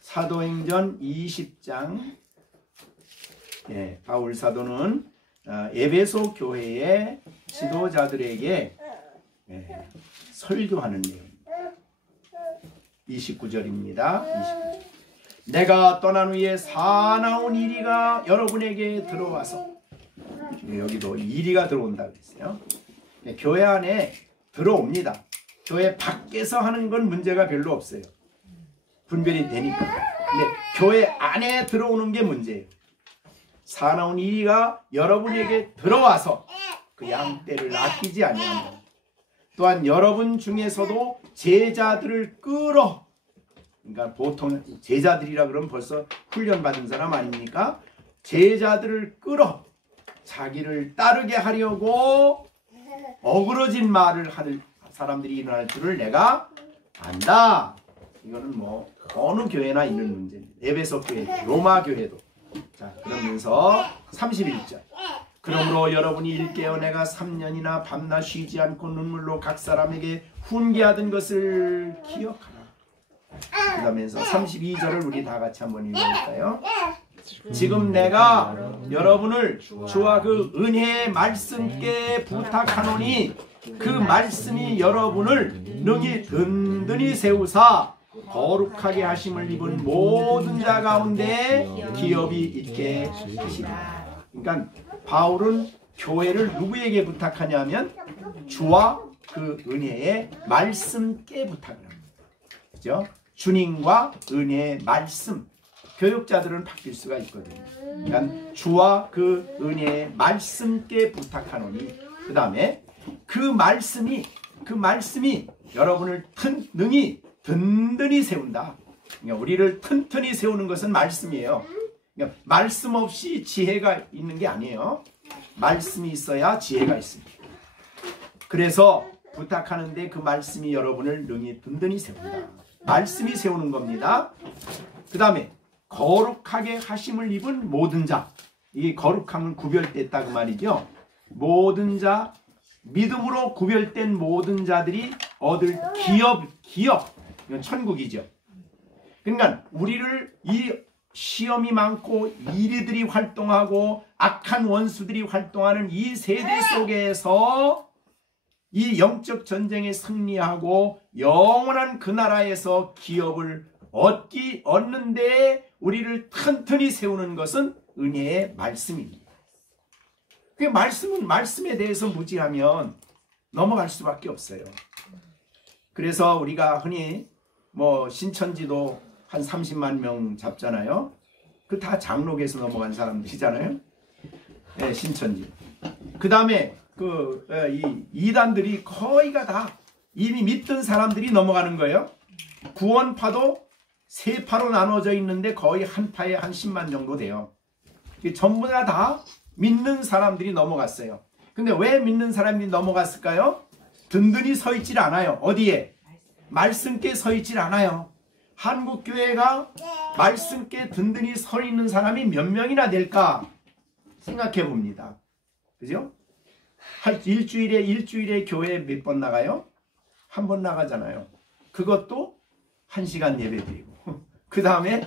사도행전 20장. 바울 사도는 에베소 교회의 지도자들에게 설교하는 내용. 29절입니다. 29절. 내가 떠난 후에 사나운 이리가 여러분에게 들어와서, 여기도 이리가 들어온다 그랬어요. 교회 안에 들어옵니다. 교회 밖에서 하는 건 문제가 별로 없어요. 분별이 되니까. 근데 교회 안에 들어오는 게 문제예요. 사나운 이리가 여러분에게 들어와서 그 양떼를 아끼지 아니하며 또한 여러분 중에서도 제자들을 끌어, 그러니까 보통 제자들이라 그러면 벌써 훈련받은 사람 아닙니까? 제자들을 끌어 자기를 따르게 하려고 어그러진 말을 할 사람들이 일어날 줄을 내가 안다. 이거는 뭐 어느 교회나 있는 문제입니다. 에베소 교회, 로마 교회도. 자, 그러면서 31절. 그러므로 여러분이 일깨어 내가 3년이나 밤낮 쉬지 않고 눈물로 각 사람에게 훈계하던 것을 기억하라. 그러면서 32절을 우리 다 같이 한번 읽어볼까요? 지금 내가 여러분을 주와 그 은혜의 말씀께 부탁하노니 그 말씀이 여러분을 능히 든든히 세우사 거룩하게 하심을 입은 모든 자 가운데 기업이 있게 하시리라. 그러니까 바울은 교회를 누구에게 부탁하냐면 주와 그 은혜의 말씀께 부탁을 합니다. 그죠? 주님과 은혜의 말씀. 교육자들은 바뀔 수가 있거든요. 그러니까 주와 그 은혜의 말씀께 부탁하노니, 그 다음에 그 말씀이 여러분을 능히 든든히 세운다. 그러니까 우리를 튼튼히 세우는 것은 말씀이에요. 그러니까 말씀 없이 지혜가 있는 게 아니에요. 말씀이 있어야 지혜가 있습니다. 그래서 부탁하는데 그 말씀이 여러분을 능히 든든히 세운다. 말씀이 세우는 겁니다. 그 다음에 거룩하게 하심을 입은 모든 자. 이 거룩함은 구별됐다 그 말이죠. 모든 자, 믿음으로 구별된 모든 자들이 얻을 기업, 이건 천국이죠. 그러니까 우리를 이 시험이 많고 이리들이 활동하고 악한 원수들이 활동하는 이 세대 속에서 이 영적 전쟁에 승리하고 영원한 그 나라에서 기업을 얻는데 우리를 튼튼히 세우는 것은 은혜의 말씀입니다. 그 말씀은 말씀에 대해서 무지하면 넘어갈 수밖에 없어요. 그래서 우리가 흔히 뭐 신천지도 한 30만 명 잡잖아요. 그 다 장로계에서 넘어간 사람들이잖아요. 네, 신천지. 그 다음에 이 이단들이 거의가 다 이미 믿던 사람들이 넘어가는 거예요. 구원파도 세 파로 나눠져 있는데 거의 한 파에 한 10만 정도 돼요. 전부 다 믿는 사람들이 넘어갔어요. 근데 왜 믿는 사람들이 넘어갔을까요? 든든히 서 있질 않아요. 어디에? 말씀께 서 있질 않아요. 한국교회가 말씀께 든든히 서 있는 사람이 몇 명이나 될까 생각해 봅니다. 그죠? 일주일에 교회 몇 번 나가요? 한 번 나가잖아요. 그것도 1시간 예배 드리고 그 다음에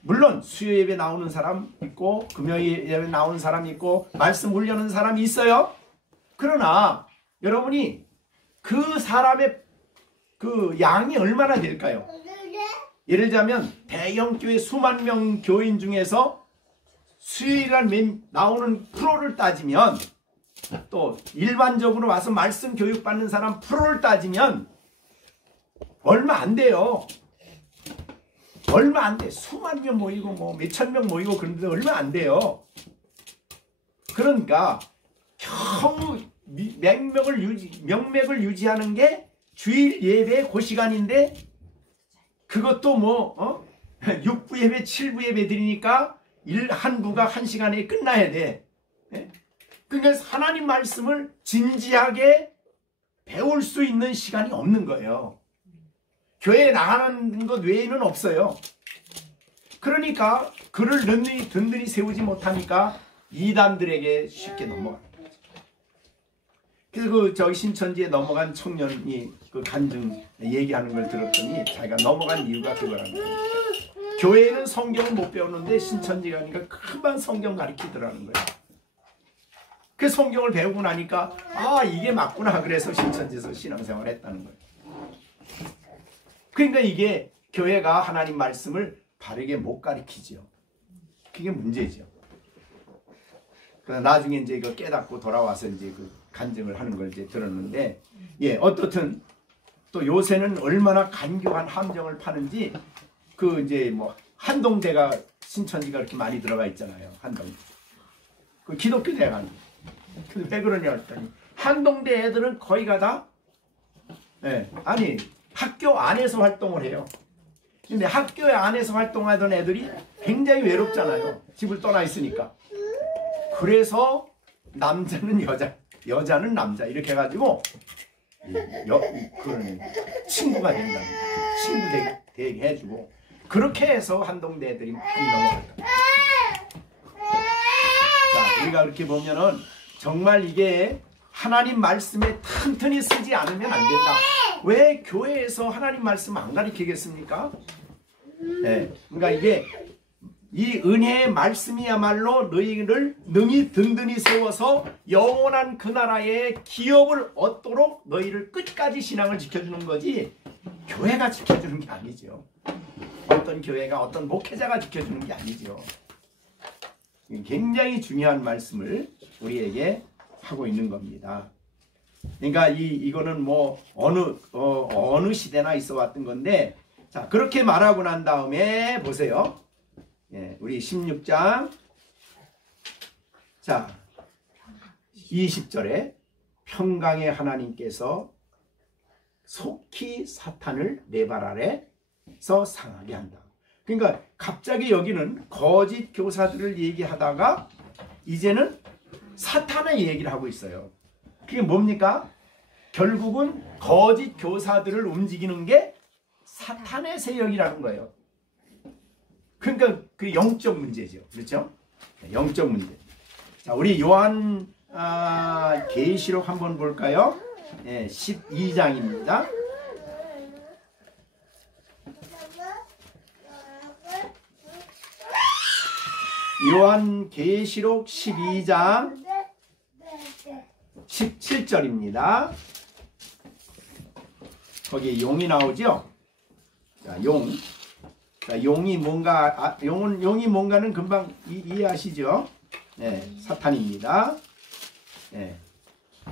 물론 수요 예배 나오는 사람 있고 금요일 예배 나오는 사람 있고 말씀 올려는 사람이 있어요. 그러나 여러분이 그 사람의 그 양이 얼마나 될까요? 예를 들자면 대형교회 수만 명 교인 중에서 수요일날 나오는 프로를 따지면 또 일반적으로 와서 말씀 교육받는 사람 프로를 따지면 얼마 안 돼요. 얼마 안 돼. 수만 명 모이고 뭐 몇천 명 모이고 그런데 얼마 안 돼요. 그러니까 겨우 명맥을 유지하는 게 주일 예배 그 시간인데 그것도 뭐 6부 예배 7부 예배 드리니까 한 부가 1시간에 끝나야 돼. 그러니까 하나님 말씀을 진지하게 배울 수 있는 시간이 없는 거예요. 교회에 나가는 것 외에는 없어요. 그러니까 그를 든든히 세우지 못하니까 이단들에게 쉽게 넘어갑니다. 그래서 저기 신천지에 넘어간 청년이 그 간증 얘기하는 걸 들었더니 자기가 넘어간 이유가 그거라는 거예요. 교회에는 성경을 못 배우는데 신천지 가니까 금방 성경 가르치더라는 거예요. 그 성경을 배우고 나니까 이게 맞구나 그래서 신천지에서 신앙생활을 했다는 거예요. 그러니까 이게 교회가 하나님 말씀을 바르게 못 가르치죠. 그게 문제죠. 그래서 나중에 이제 이거 깨닫고 돌아와서 이제 그 간증을 하는 걸 이제 들었는데, 어떻든 또 요새는 얼마나 간교한 함정을 파는지 그 이제 뭐 한동대가 신천지가 그렇게 많이 들어가 있잖아요. 한동대. 그 기독교 대학원. 근데 왜 그러냐 했더니 한동대 애들은 거의가 다 아니 학교 안에서 활동을 해요. 근데 학교 안에서 활동하던 애들이 굉장히 외롭잖아요. 집을 떠나 있으니까. 그래서 남자는 여자는 남자 이렇게 해가지고 그런 친구가 된다. 친구 되게 해주고 그렇게 해서 한동대 애들이 많이 넘어갔다. 자, 우리가 그렇게 보면은 정말 이게 하나님 말씀에 튼튼히 쓰지 않으면 안 된다. 왜 교회에서 하나님 말씀 안 가르치겠습니까? 그러니까 이게 이 은혜의 말씀이야말로 너희를 능히 든든히 세워서 영원한 그 나라의 기업을 얻도록 너희를 끝까지 신앙을 지켜주는 거지 교회가 지켜주는 게 아니죠. 어떤 교회가 어떤 목회자가 지켜주는 게 아니죠. 굉장히 중요한 말씀을 우리에게 하고 있는 겁니다. 그러니까 이거는 뭐 어느 시대나 있어 왔던 건데, 자 그렇게 말하고 난 다음에 보세요. 우리 16장 자 20절에 평강의 하나님께서 속히 사탄을 내 발 아래서 상하게 한다. 그러니까 갑자기 여기는 거짓 교사들을 얘기하다가 이제는 사탄의 얘기를 하고 있어요. 그게 뭡니까? 결국은 거짓 교사들을 움직이는 게 사탄의 세력이라는 거예요. 그러니까 그 영적 문제죠. 그렇죠? 영적 문제. 자, 우리 요한 계시록 한번 볼까요? 12장입니다. 요한 계시록 12장 17절입니다. 거기에 용이 나오죠? 자, 용. 자, 용이 뭔가는 금방 이해하시죠? 사탄입니다.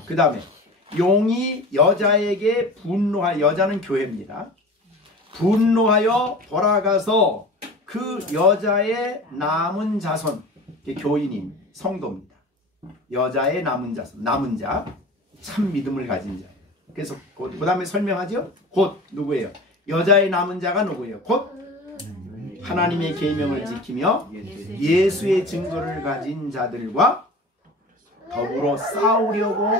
그 다음에 용이 여자에게 여자는 교회입니다. 분노하여 돌아가서 그 여자의 남은 자손, 교인인 성도입니다. 여자의 남은 자손, 남은 자, 참 믿음을 가진 자. 그래서 그 다음에 설명하죠. 곧 누구예요? 여자의 남은 자가 누구예요? 곧 하나님의 계명을 지키며 예수의 증거를 가진 자들과 더불어 싸우려고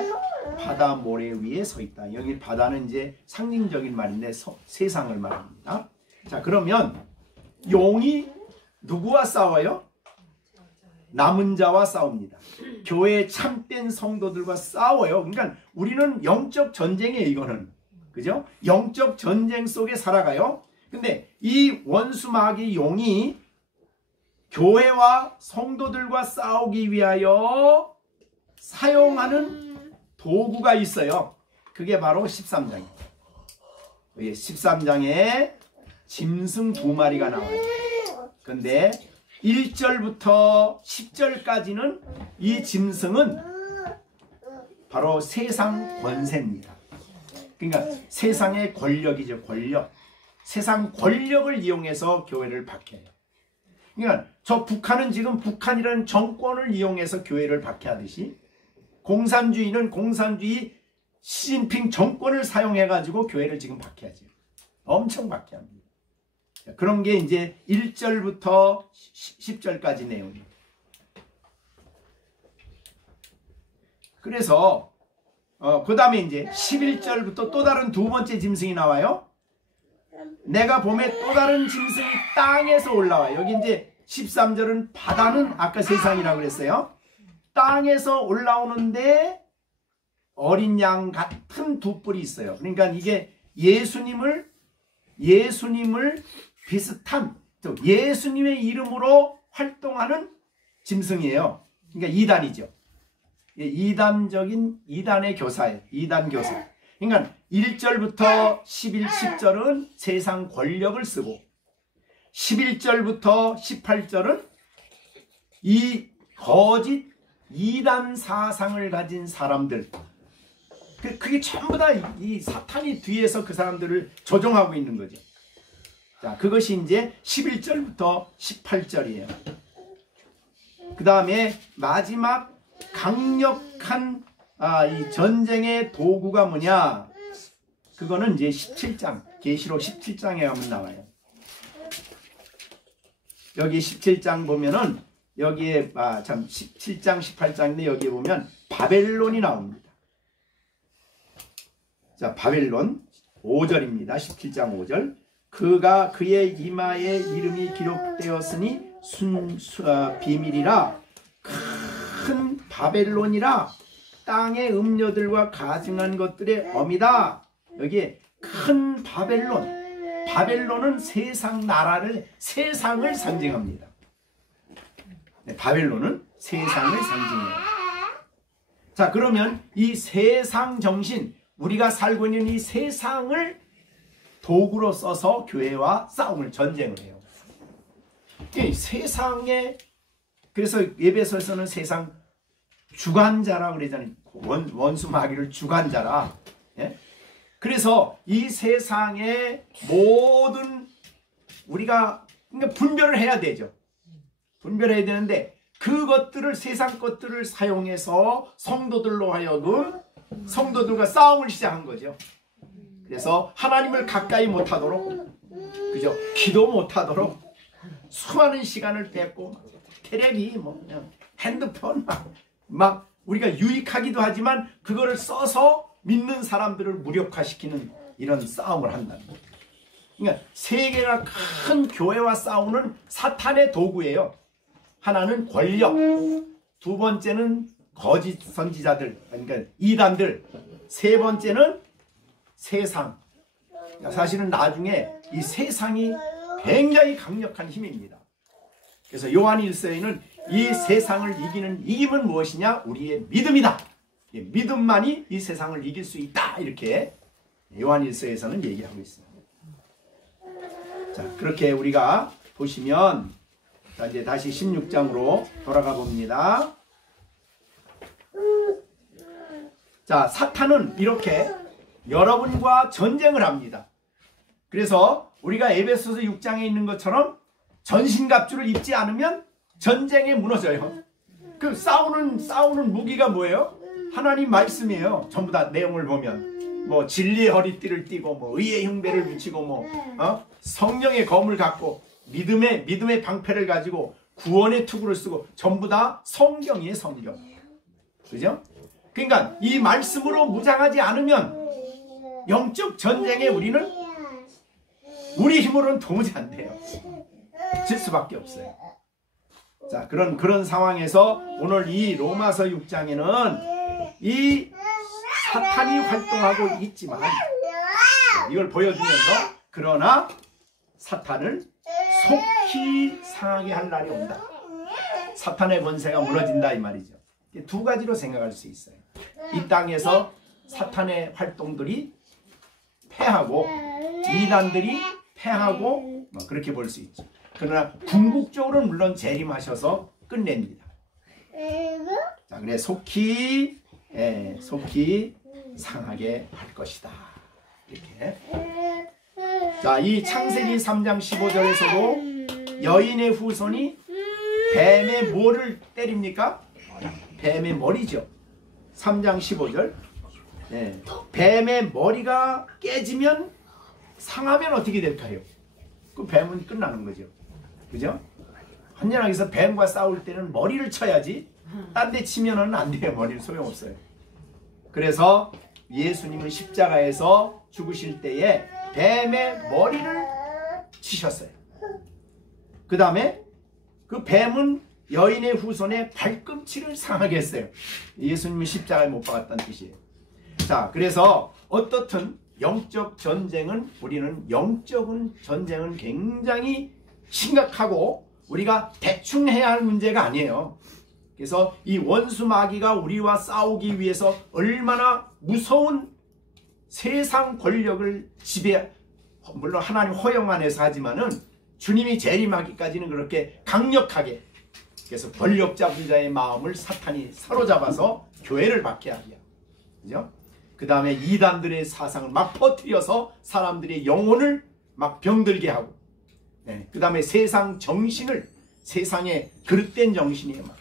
바다 모래 위에 서 있다. 여기 바다는 이제 상징적인 말인데 세상을 말합니다. 자, 그러면 용이 누구와 싸워요? 남은 자와 싸웁니다. 교회의 참된 성도들과 싸워요. 그러니까 우리는 영적 전쟁이에요, 이거는. 그죠? 영적 전쟁 속에 살아가요. 근데 이 원수 마귀 용이 교회와 성도들과 싸우기 위하여 사용하는 도구가 있어요. 그게 바로 13장입니다. 13장에 짐승 2마리가 나와요. 근데 1절부터 10절까지는 이 짐승은 바로 세상 권세입니다. 그러니까 세상의 권력이죠. 권력. 세상 권력을 이용해서 교회를 박해해요. 그러니까 저 북한은 지금 북한이라는 정권을 이용해서 교회를 박해하듯이 공산주의는 공산주의 시진핑 정권을 사용해가지고 교회를 지금 박해하죠. 엄청 박해합니다. 그런 게 이제 1절부터 10절까지 내용입니다. 그래서 그 다음에 이제 11절부터 또 다른 두 번째 짐승이 나와요. 내가 봄에 또 다른 짐승이 땅에서 올라와요. 여기 이제 13절은 바다는 아까 세상이라고 그랬어요. 땅에서 올라오는데 어린 양 같은 두 뿔이 있어요. 그러니까 이게 예수님을 비슷한 예수님의 이름으로 활동하는 짐승이에요. 그러니까 이단이죠. 이단의 교사예요. 이단 교사. 그러니까 1절부터 11, 10절은 세상 권력을 쓰고 11절부터 18절은 이 거짓 이단 사상을 가진 사람들, 그게 전부 다 이 사탄이 뒤에서 그 사람들을 조종하고 있는 거죠. 자, 그것이 이제 11절부터 18절이에요. 그 다음에 마지막 강력한 이 전쟁의 도구가 뭐냐? 그거는 이제 17장, 계시록 17장에 가면 나와요. 여기 17장 보면은 여기에 17장, 18장인데 여기에 보면 바벨론이 나옵니다. 자, 바벨론 5절입니다. 17장 5절. 그가 그의 이마에 이름이 기록되었으니 비밀이라 큰 바벨론이라 땅의 음료들과 가증한 것들의 어미다. 여기에 큰 바벨론. 바벨론은 세상 나라를, 세상을 상징합니다. 네, 바벨론은 세상을 상징해요. 자, 그러면 이 세상 정신, 우리가 살고 있는 이 세상을 도구로 써서 교회와 싸움을, 전쟁을 해요. 이 세상에, 그래서 에베소서는 세상 주관자라고 그러잖아요. 원수 마귀를 주관자라. 예? 그래서 이 세상의 모든 우리가 그러니까 분별을 해야 되죠. 분별해야 되는데 그것들을, 세상 것들을 사용해서 성도들로 하여금 성도들과 싸움을 시작한 거죠. 그래서 하나님을 가까이 못하도록, 그죠? 기도 못하도록 수많은 시간을 뺏고 텔레비, 그냥 핸드폰 막 우리가 유익하기도 하지만 그거를 써서 믿는 사람들을 무력화시키는 이런 싸움을 한다는 거예요. 그러니까 세 개가 큰 교회와 싸우는 사탄의 도구예요. 하나는 권력, 두 번째는 거짓 선지자들, 그러니까 이단들, 세 번째는 세상. 사실은 나중에 이 세상이 굉장히 강력한 힘입니다. 그래서 요한 1서에는 이 세상을 이기는 이김은 무엇이냐? 우리의 믿음이다. 믿음만이 이 세상을 이길 수 있다. 이렇게 요한 1서에서는 얘기하고 있습니다. 자, 그렇게 우리가 보시면, 자, 이제 다시 16장으로 돌아가 봅니다. 자, 사탄은 이렇게 여러분과 전쟁을 합니다. 그래서 우리가 에베소서 6장에 있는 것처럼 전신갑주를 입지 않으면 전쟁에 무너져요. 그 싸우는 무기가 뭐예요? 하나님 말씀이에요. 전부 다 내용을 보면 뭐 진리의 허리띠를 띠고 뭐 의의 흉배를 붙이고 뭐 성령의 검을 갖고 믿음의 방패를 가지고 구원의 투구를 쓰고 전부 다 성경이에요. 성경. 그죠? 그러니까 이 말씀으로 무장하지 않으면 영적 전쟁에 우리는 우리 힘으로는 도무지 안 돼요. 질 수밖에 없어요. 자, 그런 상황에서 오늘 이 로마서 6장에는 이 사탄이 활동하고 있지만 이걸 보여주면서 그러나 사탄을 속히 상하게 할 날이 온다. 사탄의 권세가 무너진다 이 말이죠. 두 가지로 생각할 수 있어요. 이 땅에서 사탄의 활동들이 패하고 이단들이 패하고 그렇게 볼 수 있죠. 그러나 궁극적으로는 물론 재림하셔서 끝냅니다. 자, 그래 속히 상하게 할 것이다. 이렇게. 자, 이 창세기 3장 15절에서도 여인의 후손이 뱀의 뭐를 때립니까? 뱀의 머리죠. 3장 15절. 뱀의 머리가 깨지면 상하면 어떻게 될까요? 그 뱀은 끝나는 거죠. 그죠? 한연하게서 뱀과 싸울 때는 머리를 쳐야지 딴 데 치면은 안 돼요. 머리는 소용없어요. 그래서 예수님은 십자가에서 죽으실 때에 뱀의 머리를 치셨어요. 그 다음에 그 뱀은 여인의 후손의 발꿈치를 상하게 했어요. 예수님은 십자가에 못 박았다는 뜻이에요. 자, 그래서 어떻든 영적 전쟁은 우리는 영적인 전쟁은 굉장히 심각하고 우리가 대충 해야 할 문제가 아니에요. 그래서 이 원수 마귀가 우리와 싸우기 위해서 얼마나 무서운 세상 권력을 지배, 물론 하나님 허용 안에서 하지만은 주님이 재림하기까지는 그렇게 강력하게, 그래서 권력자 부자의 마음을 사탄이 사로잡아서 교회를 박해하게 하고, 그죠? 그 다음에 이단들의 사상을 막 퍼뜨려서 사람들의 영혼을 막 병들게 하고, 그 다음에 세상 정신을, 세상의 그릇된 정신이에요. 막.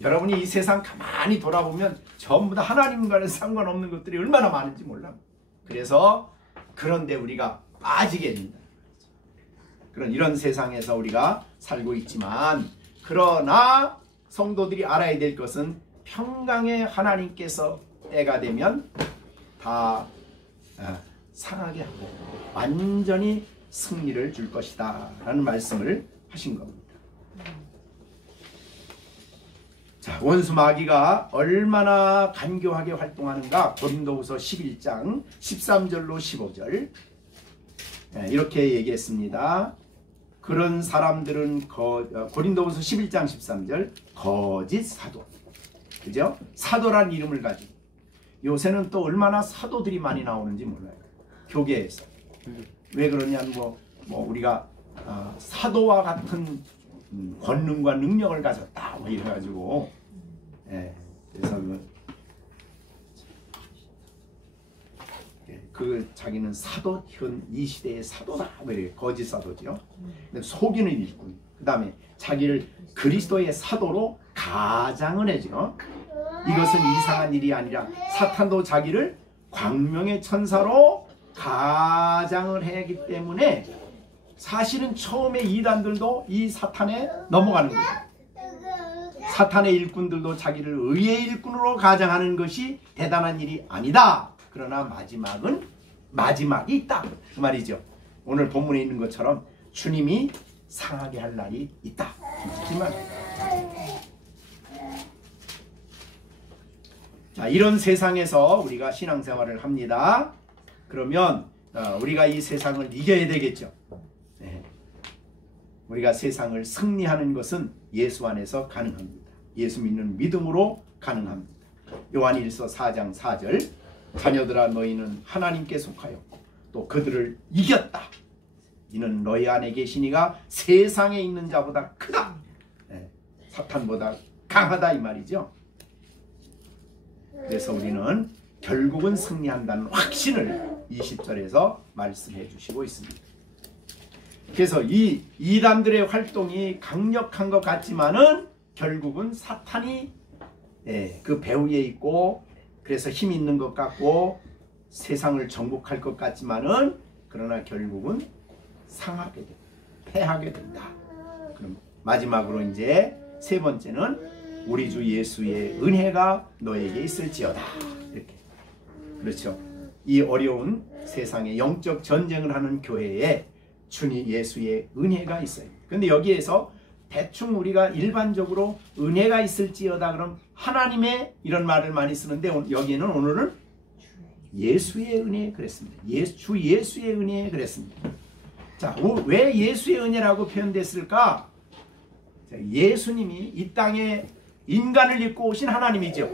여러분이 이 세상 가만히 돌아보면 전부 다 하나님과는 상관없는 것들이 얼마나 많은지 몰라. 그래서 그런데 우리가 빠지게 된다. 그런 이런 세상에서 우리가 살고 있지만, 그러나 성도들이 알아야 될 것은 평강의 하나님께서 때가 되면 다 상하게 하고 완전히 승리를 줄 것이다 라는 말씀을 하신 겁니다. 자, 원수 마귀가 얼마나 간교하게 활동하는가, 고린도후서 11장 13절로 15절 이렇게 얘기했습니다. 그런 사람들은 고린도후서 11장 13절 거짓 사도, 그죠? 사도란 이름을 가지고, 요새는 또 얼마나 사도들이 많이 나오는지 몰라요. 교계에서. 왜 그러냐면 뭐 우리가 사도와 같은 권능과 능력을 가졌다 뭐 이래가지고, 그래서 그 자기는 사도, 현 이 시대의 사도다 뭐 이래, 거짓 사도죠. 근데 속이는 일꾼. 그 다음에 자기를 그리스도의 사도로 가장을 해죠. 이것은 이상한 일이 아니라 사탄도 자기를 광명의 천사로 가장을 하기 때문에 사실은 처음에 이단들도 이 사탄에 넘어가는 거예요. 사탄의 일꾼들도 자기를 의의 일꾼으로 가장하는 것이 대단한 일이 아니다. 그러나 마지막이 있다 그 말이죠. 오늘 본문에 있는 것처럼 주님이 상하게 할 날이 있다. 자, 이런 세상에서 우리가 신앙생활을 합니다. 그러면 우리가 이 세상을 이겨야 되겠죠. 우리가 세상을 승리하는 것은 예수 안에서 가능합니다. 예수 믿는 믿음으로 가능합니다. 요한일서 4장 4절 자녀들아 너희는 하나님께 속하였고 또 그들을 이겼다. 이는 너희 안에 계시니가 세상에 있는 자보다 크다. 사탄보다 강하다 이 말이죠. 그래서 우리는 결국은 승리한다는 확신을 20절에서 말씀해 주시고 있습니다. 그래서 이 이단들의 활동이 강력한 것 같지만은 결국은 사탄이 그 배후에 있고, 그래서 힘 있는 것 같고 세상을 정복할 것 같지만은 그러나 결국은 상하게 된다. 패하게 된다. 그럼 마지막으로 이제 세 번째는 우리 주 예수의 은혜가 너에게 있을지어다. 이렇게. 그렇죠. 이 어려운 세상에 영적 전쟁을 하는 교회에 주님 예수의 은혜가 있어요. 근데 여기에서 대충 우리가 일반적으로 은혜가 있을지어다 그럼 하나님의 이런 말을 많이 쓰는데, 여기에는 오늘은 예수의 은혜 그랬습니다. 주 예수의 은혜 그랬습니다. 자, 왜 예수의 은혜라고 표현됐을까? 예수님이 이 땅에 인간을 입고 오신 하나님이죠.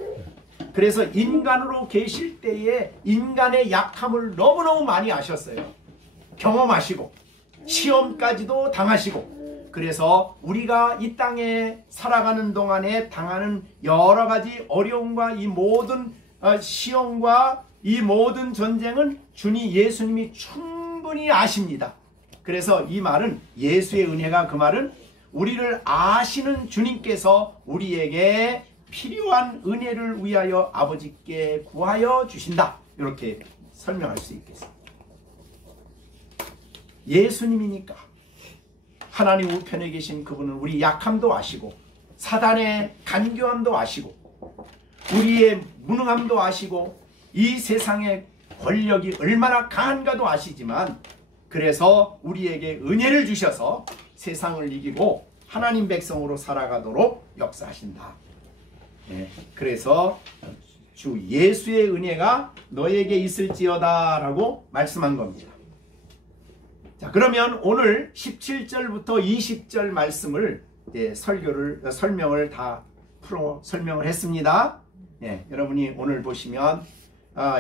그래서 인간으로 계실 때에 인간의 약함을 너무너무 많이 아셨어요. 경험하시고 시험까지도 당하시고, 그래서 우리가 이 땅에 살아가는 동안에 당하는 여러 가지 어려움과 이 모든 시험과 이 모든 전쟁은 주님 예수님이 충분히 아십니다. 그래서 이 말은, 예수의 은혜가, 그 말은 우리를 아시는 주님께서 우리에게 필요한 은혜를 위하여 아버지께 구하여 주신다, 이렇게 설명할 수 있겠습니다. 예수님이니까, 하나님 우편에 계신 그분은 우리 약함도 아시고 사단의 간교함도 아시고 우리의 무능함도 아시고 이 세상의 권력이 얼마나 강한가도 아시지만, 그래서 우리에게 은혜를 주셔서 세상을 이기고 하나님 백성으로 살아가도록 역사하신다. 그래서 주 예수의 은혜가 너에게 있을지어다 라고 말씀한 겁니다. 자, 그러면 오늘 17절부터 20절 말씀을 설명을 다 설명을 했습니다. 여러분이 오늘 보시면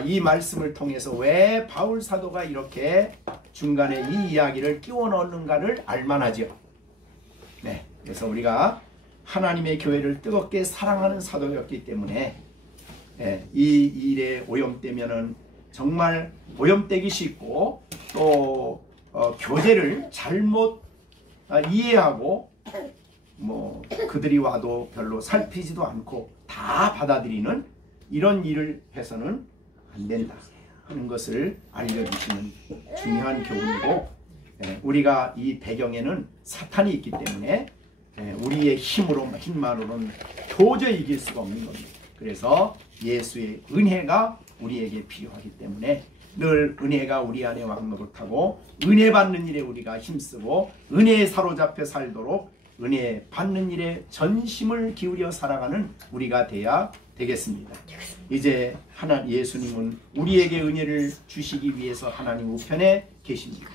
이 말씀을 통해서 왜 바울 사도가 이렇게 중간에 이 이야기를 끼워 넣는가를 알만하죠. 그래서 우리가 하나님의 교회를 뜨겁게 사랑하는 사도였기 때문에 이 일에 오염되면은 정말 오염되기 쉽고, 또 교제를 잘못 이해하고 그들이 와도 별로 살피지도 않고 다 받아들이는 이런 일을 해서는 안 된다 하는 것을 알려주시는 중요한 교훈이고, 우리가 이 배경에는 사탄이 있기 때문에 우리의 힘만으로는 도저히 이길 수가 없는 겁니다. 그래서 예수의 은혜가 우리에게 필요하기 때문에 늘 은혜가 우리 안에 왕노릇하고 은혜 받는 일에 우리가 힘쓰고 은혜에 사로잡혀 살도록 은혜 받는 일에 전심을 기울여 살아가는 우리가 돼야 되겠습니다. 이제 예수님은 우리에게 은혜를 주시기 위해서 하나님 우편에 계십니다.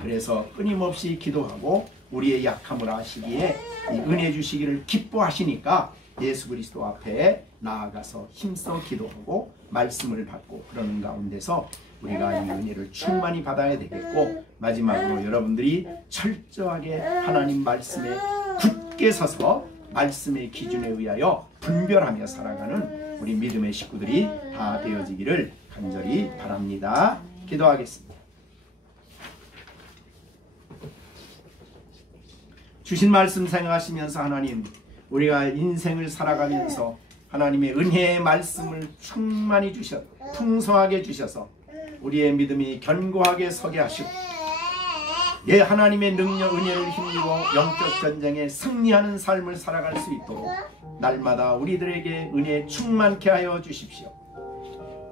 그래서 끊임없이 기도하고 우리의 약함을 아시기에 이 은혜 주시기를 기뻐하시니까 예수 그리스도 앞에 나아가서 힘써 기도하고 말씀을 받고 그러는 가운데서 우리가 이 은혜를 충만히 받아야 되겠고, 마지막으로 여러분들이 철저하게 하나님 말씀에 굳게 서서 말씀의 기준에 의하여 분별하며 살아가는 우리 믿음의 식구들이 다 되어지기를 간절히 바랍니다. 기도하겠습니다. 주신 말씀 생각하시면서 하나님, 우리가 인생을 살아가면서 하나님의 은혜의 말씀을 충만히 주셔서 풍성하게 주셔서 우리의 믿음이 견고하게 서게 하시고 하나님의 능력 은혜를 힘입어 영적 전쟁에 승리하는 삶을 살아갈 수 있도록 날마다 우리들에게 은혜 충만케 하여 주십시오.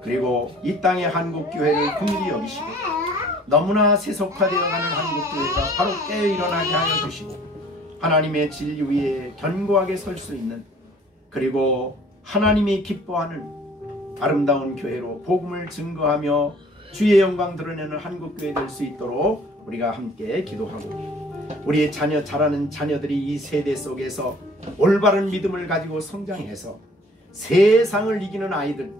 그리고 이 땅의 한국교회를 긍휼히 여기시고 너무나 세속화되어가는 한국교회가 바로 깨어 일어나게 하여 주시고 하나님의 진리 위에 견고하게 설 수 있는, 그리고 하나님이 기뻐하는 아름다운 교회로 복음을 증거하며 주의 영광 드러내는 한국교회 될 수 있도록 우리가 함께 기도하고, 우리의 자라는 자녀들이 이 세대 속에서 올바른 믿음을 가지고 성장해서 세상을 이기는 아이들,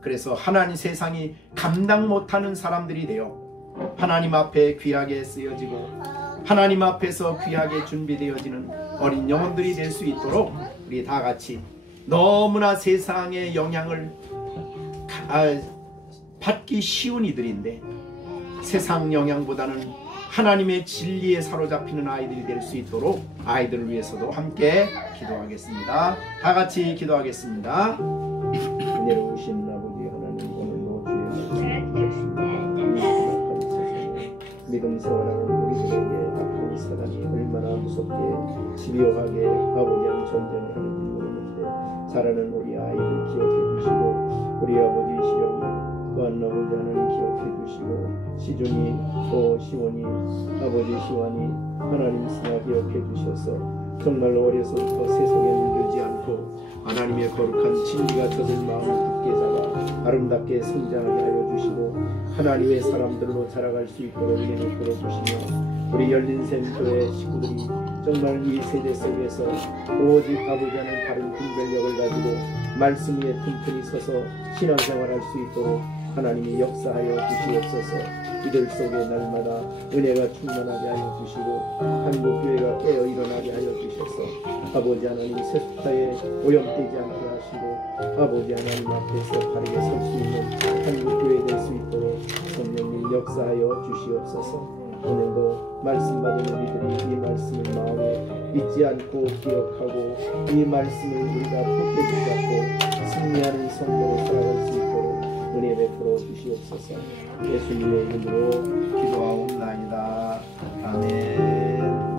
그래서 하나님 세상이 감당 못하는 사람들이 되어 하나님 앞에 귀하게 쓰여지고 하나님 앞에서 귀하게 준비되어지는 어린 영혼들이 될 수 있도록 우리 다 같이 너무나 세상의 영향을 받기 쉬운 이들인데 세상 영향보다는 하나님의 진리에 사로잡히는 아이들이 될 수 있도록 아이들을 위해서도 함께 기도하겠습니다. 다 같이 기도하겠습니다. 은혜로우신 아버지 하나님, 오늘도 주의 믿음 생활하는 우리들에게 악한 사단이 얼마나 무섭게 집요하게 아버지랑 전쟁을 하는지 모르는데 자라는 우리 아이들 기억해 주시고 우리 아버지시여 또한 아버지 하나님 기억해 주시고 시준이 또 시원이 아버지 시완이 하나님 스나 기억해 주셔서 정말 어려서부터 세속에 물들지 않고 하나님의 거룩한 진리가 저들 마음을 굳게 잡아 아름답게 성장하게 하여 주시고 하나님의 사람들로 자라갈 수 있도록 은혜를 풀어주시며 우리 열린샘 교회 식구들이 정말 이 세대 속에서 오직 아버지 하는 바른 분별력을 가지고 말씀 위에 튼튼히 서서 신앙생활할 수 있도록 하나님이 역사하여 주시옵소서. 이들 속에 날마다 은혜가 충만하게 하여 주시고 한국교회가 깨어 일어나게 하여 주셔서 아버지 하나님 세속사에 오염되지 않게 하시고 아버지 하나님 앞에서 바르게 설 수 있는 한국교회 될 수 있도록 성령님 역사하여 주시옵소서. 오늘도 말씀 받은 우리들이 이 말씀을 마음에 잊지 않고 기억하고 이 말씀을 우리가 굳게 붙잡고 승리하는 성도로 살아갈 수 있도록 은혜 베풀어 주시옵소서. 예수님의 이름으로 기도하옵나이다. 아멘.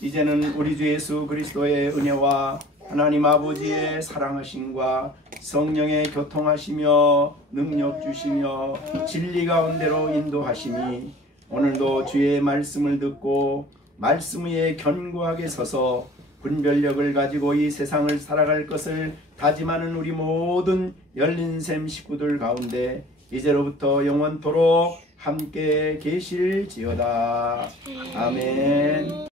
이제는 우리 주 예수 그리스도의 은혜와 하나님 아버지의 사랑하심과 성령의 교통하시며 능력 주시며 진리 가운데로 인도하심이 오늘도 주의 말씀을 듣고 말씀 위에 견고하게 서서 분별력을 가지고 이 세상을 살아갈 것을 다짐하는 우리 모든 열린샘 식구들 가운데 이제로부터 영원토록 함께 계실지어다. 아멘.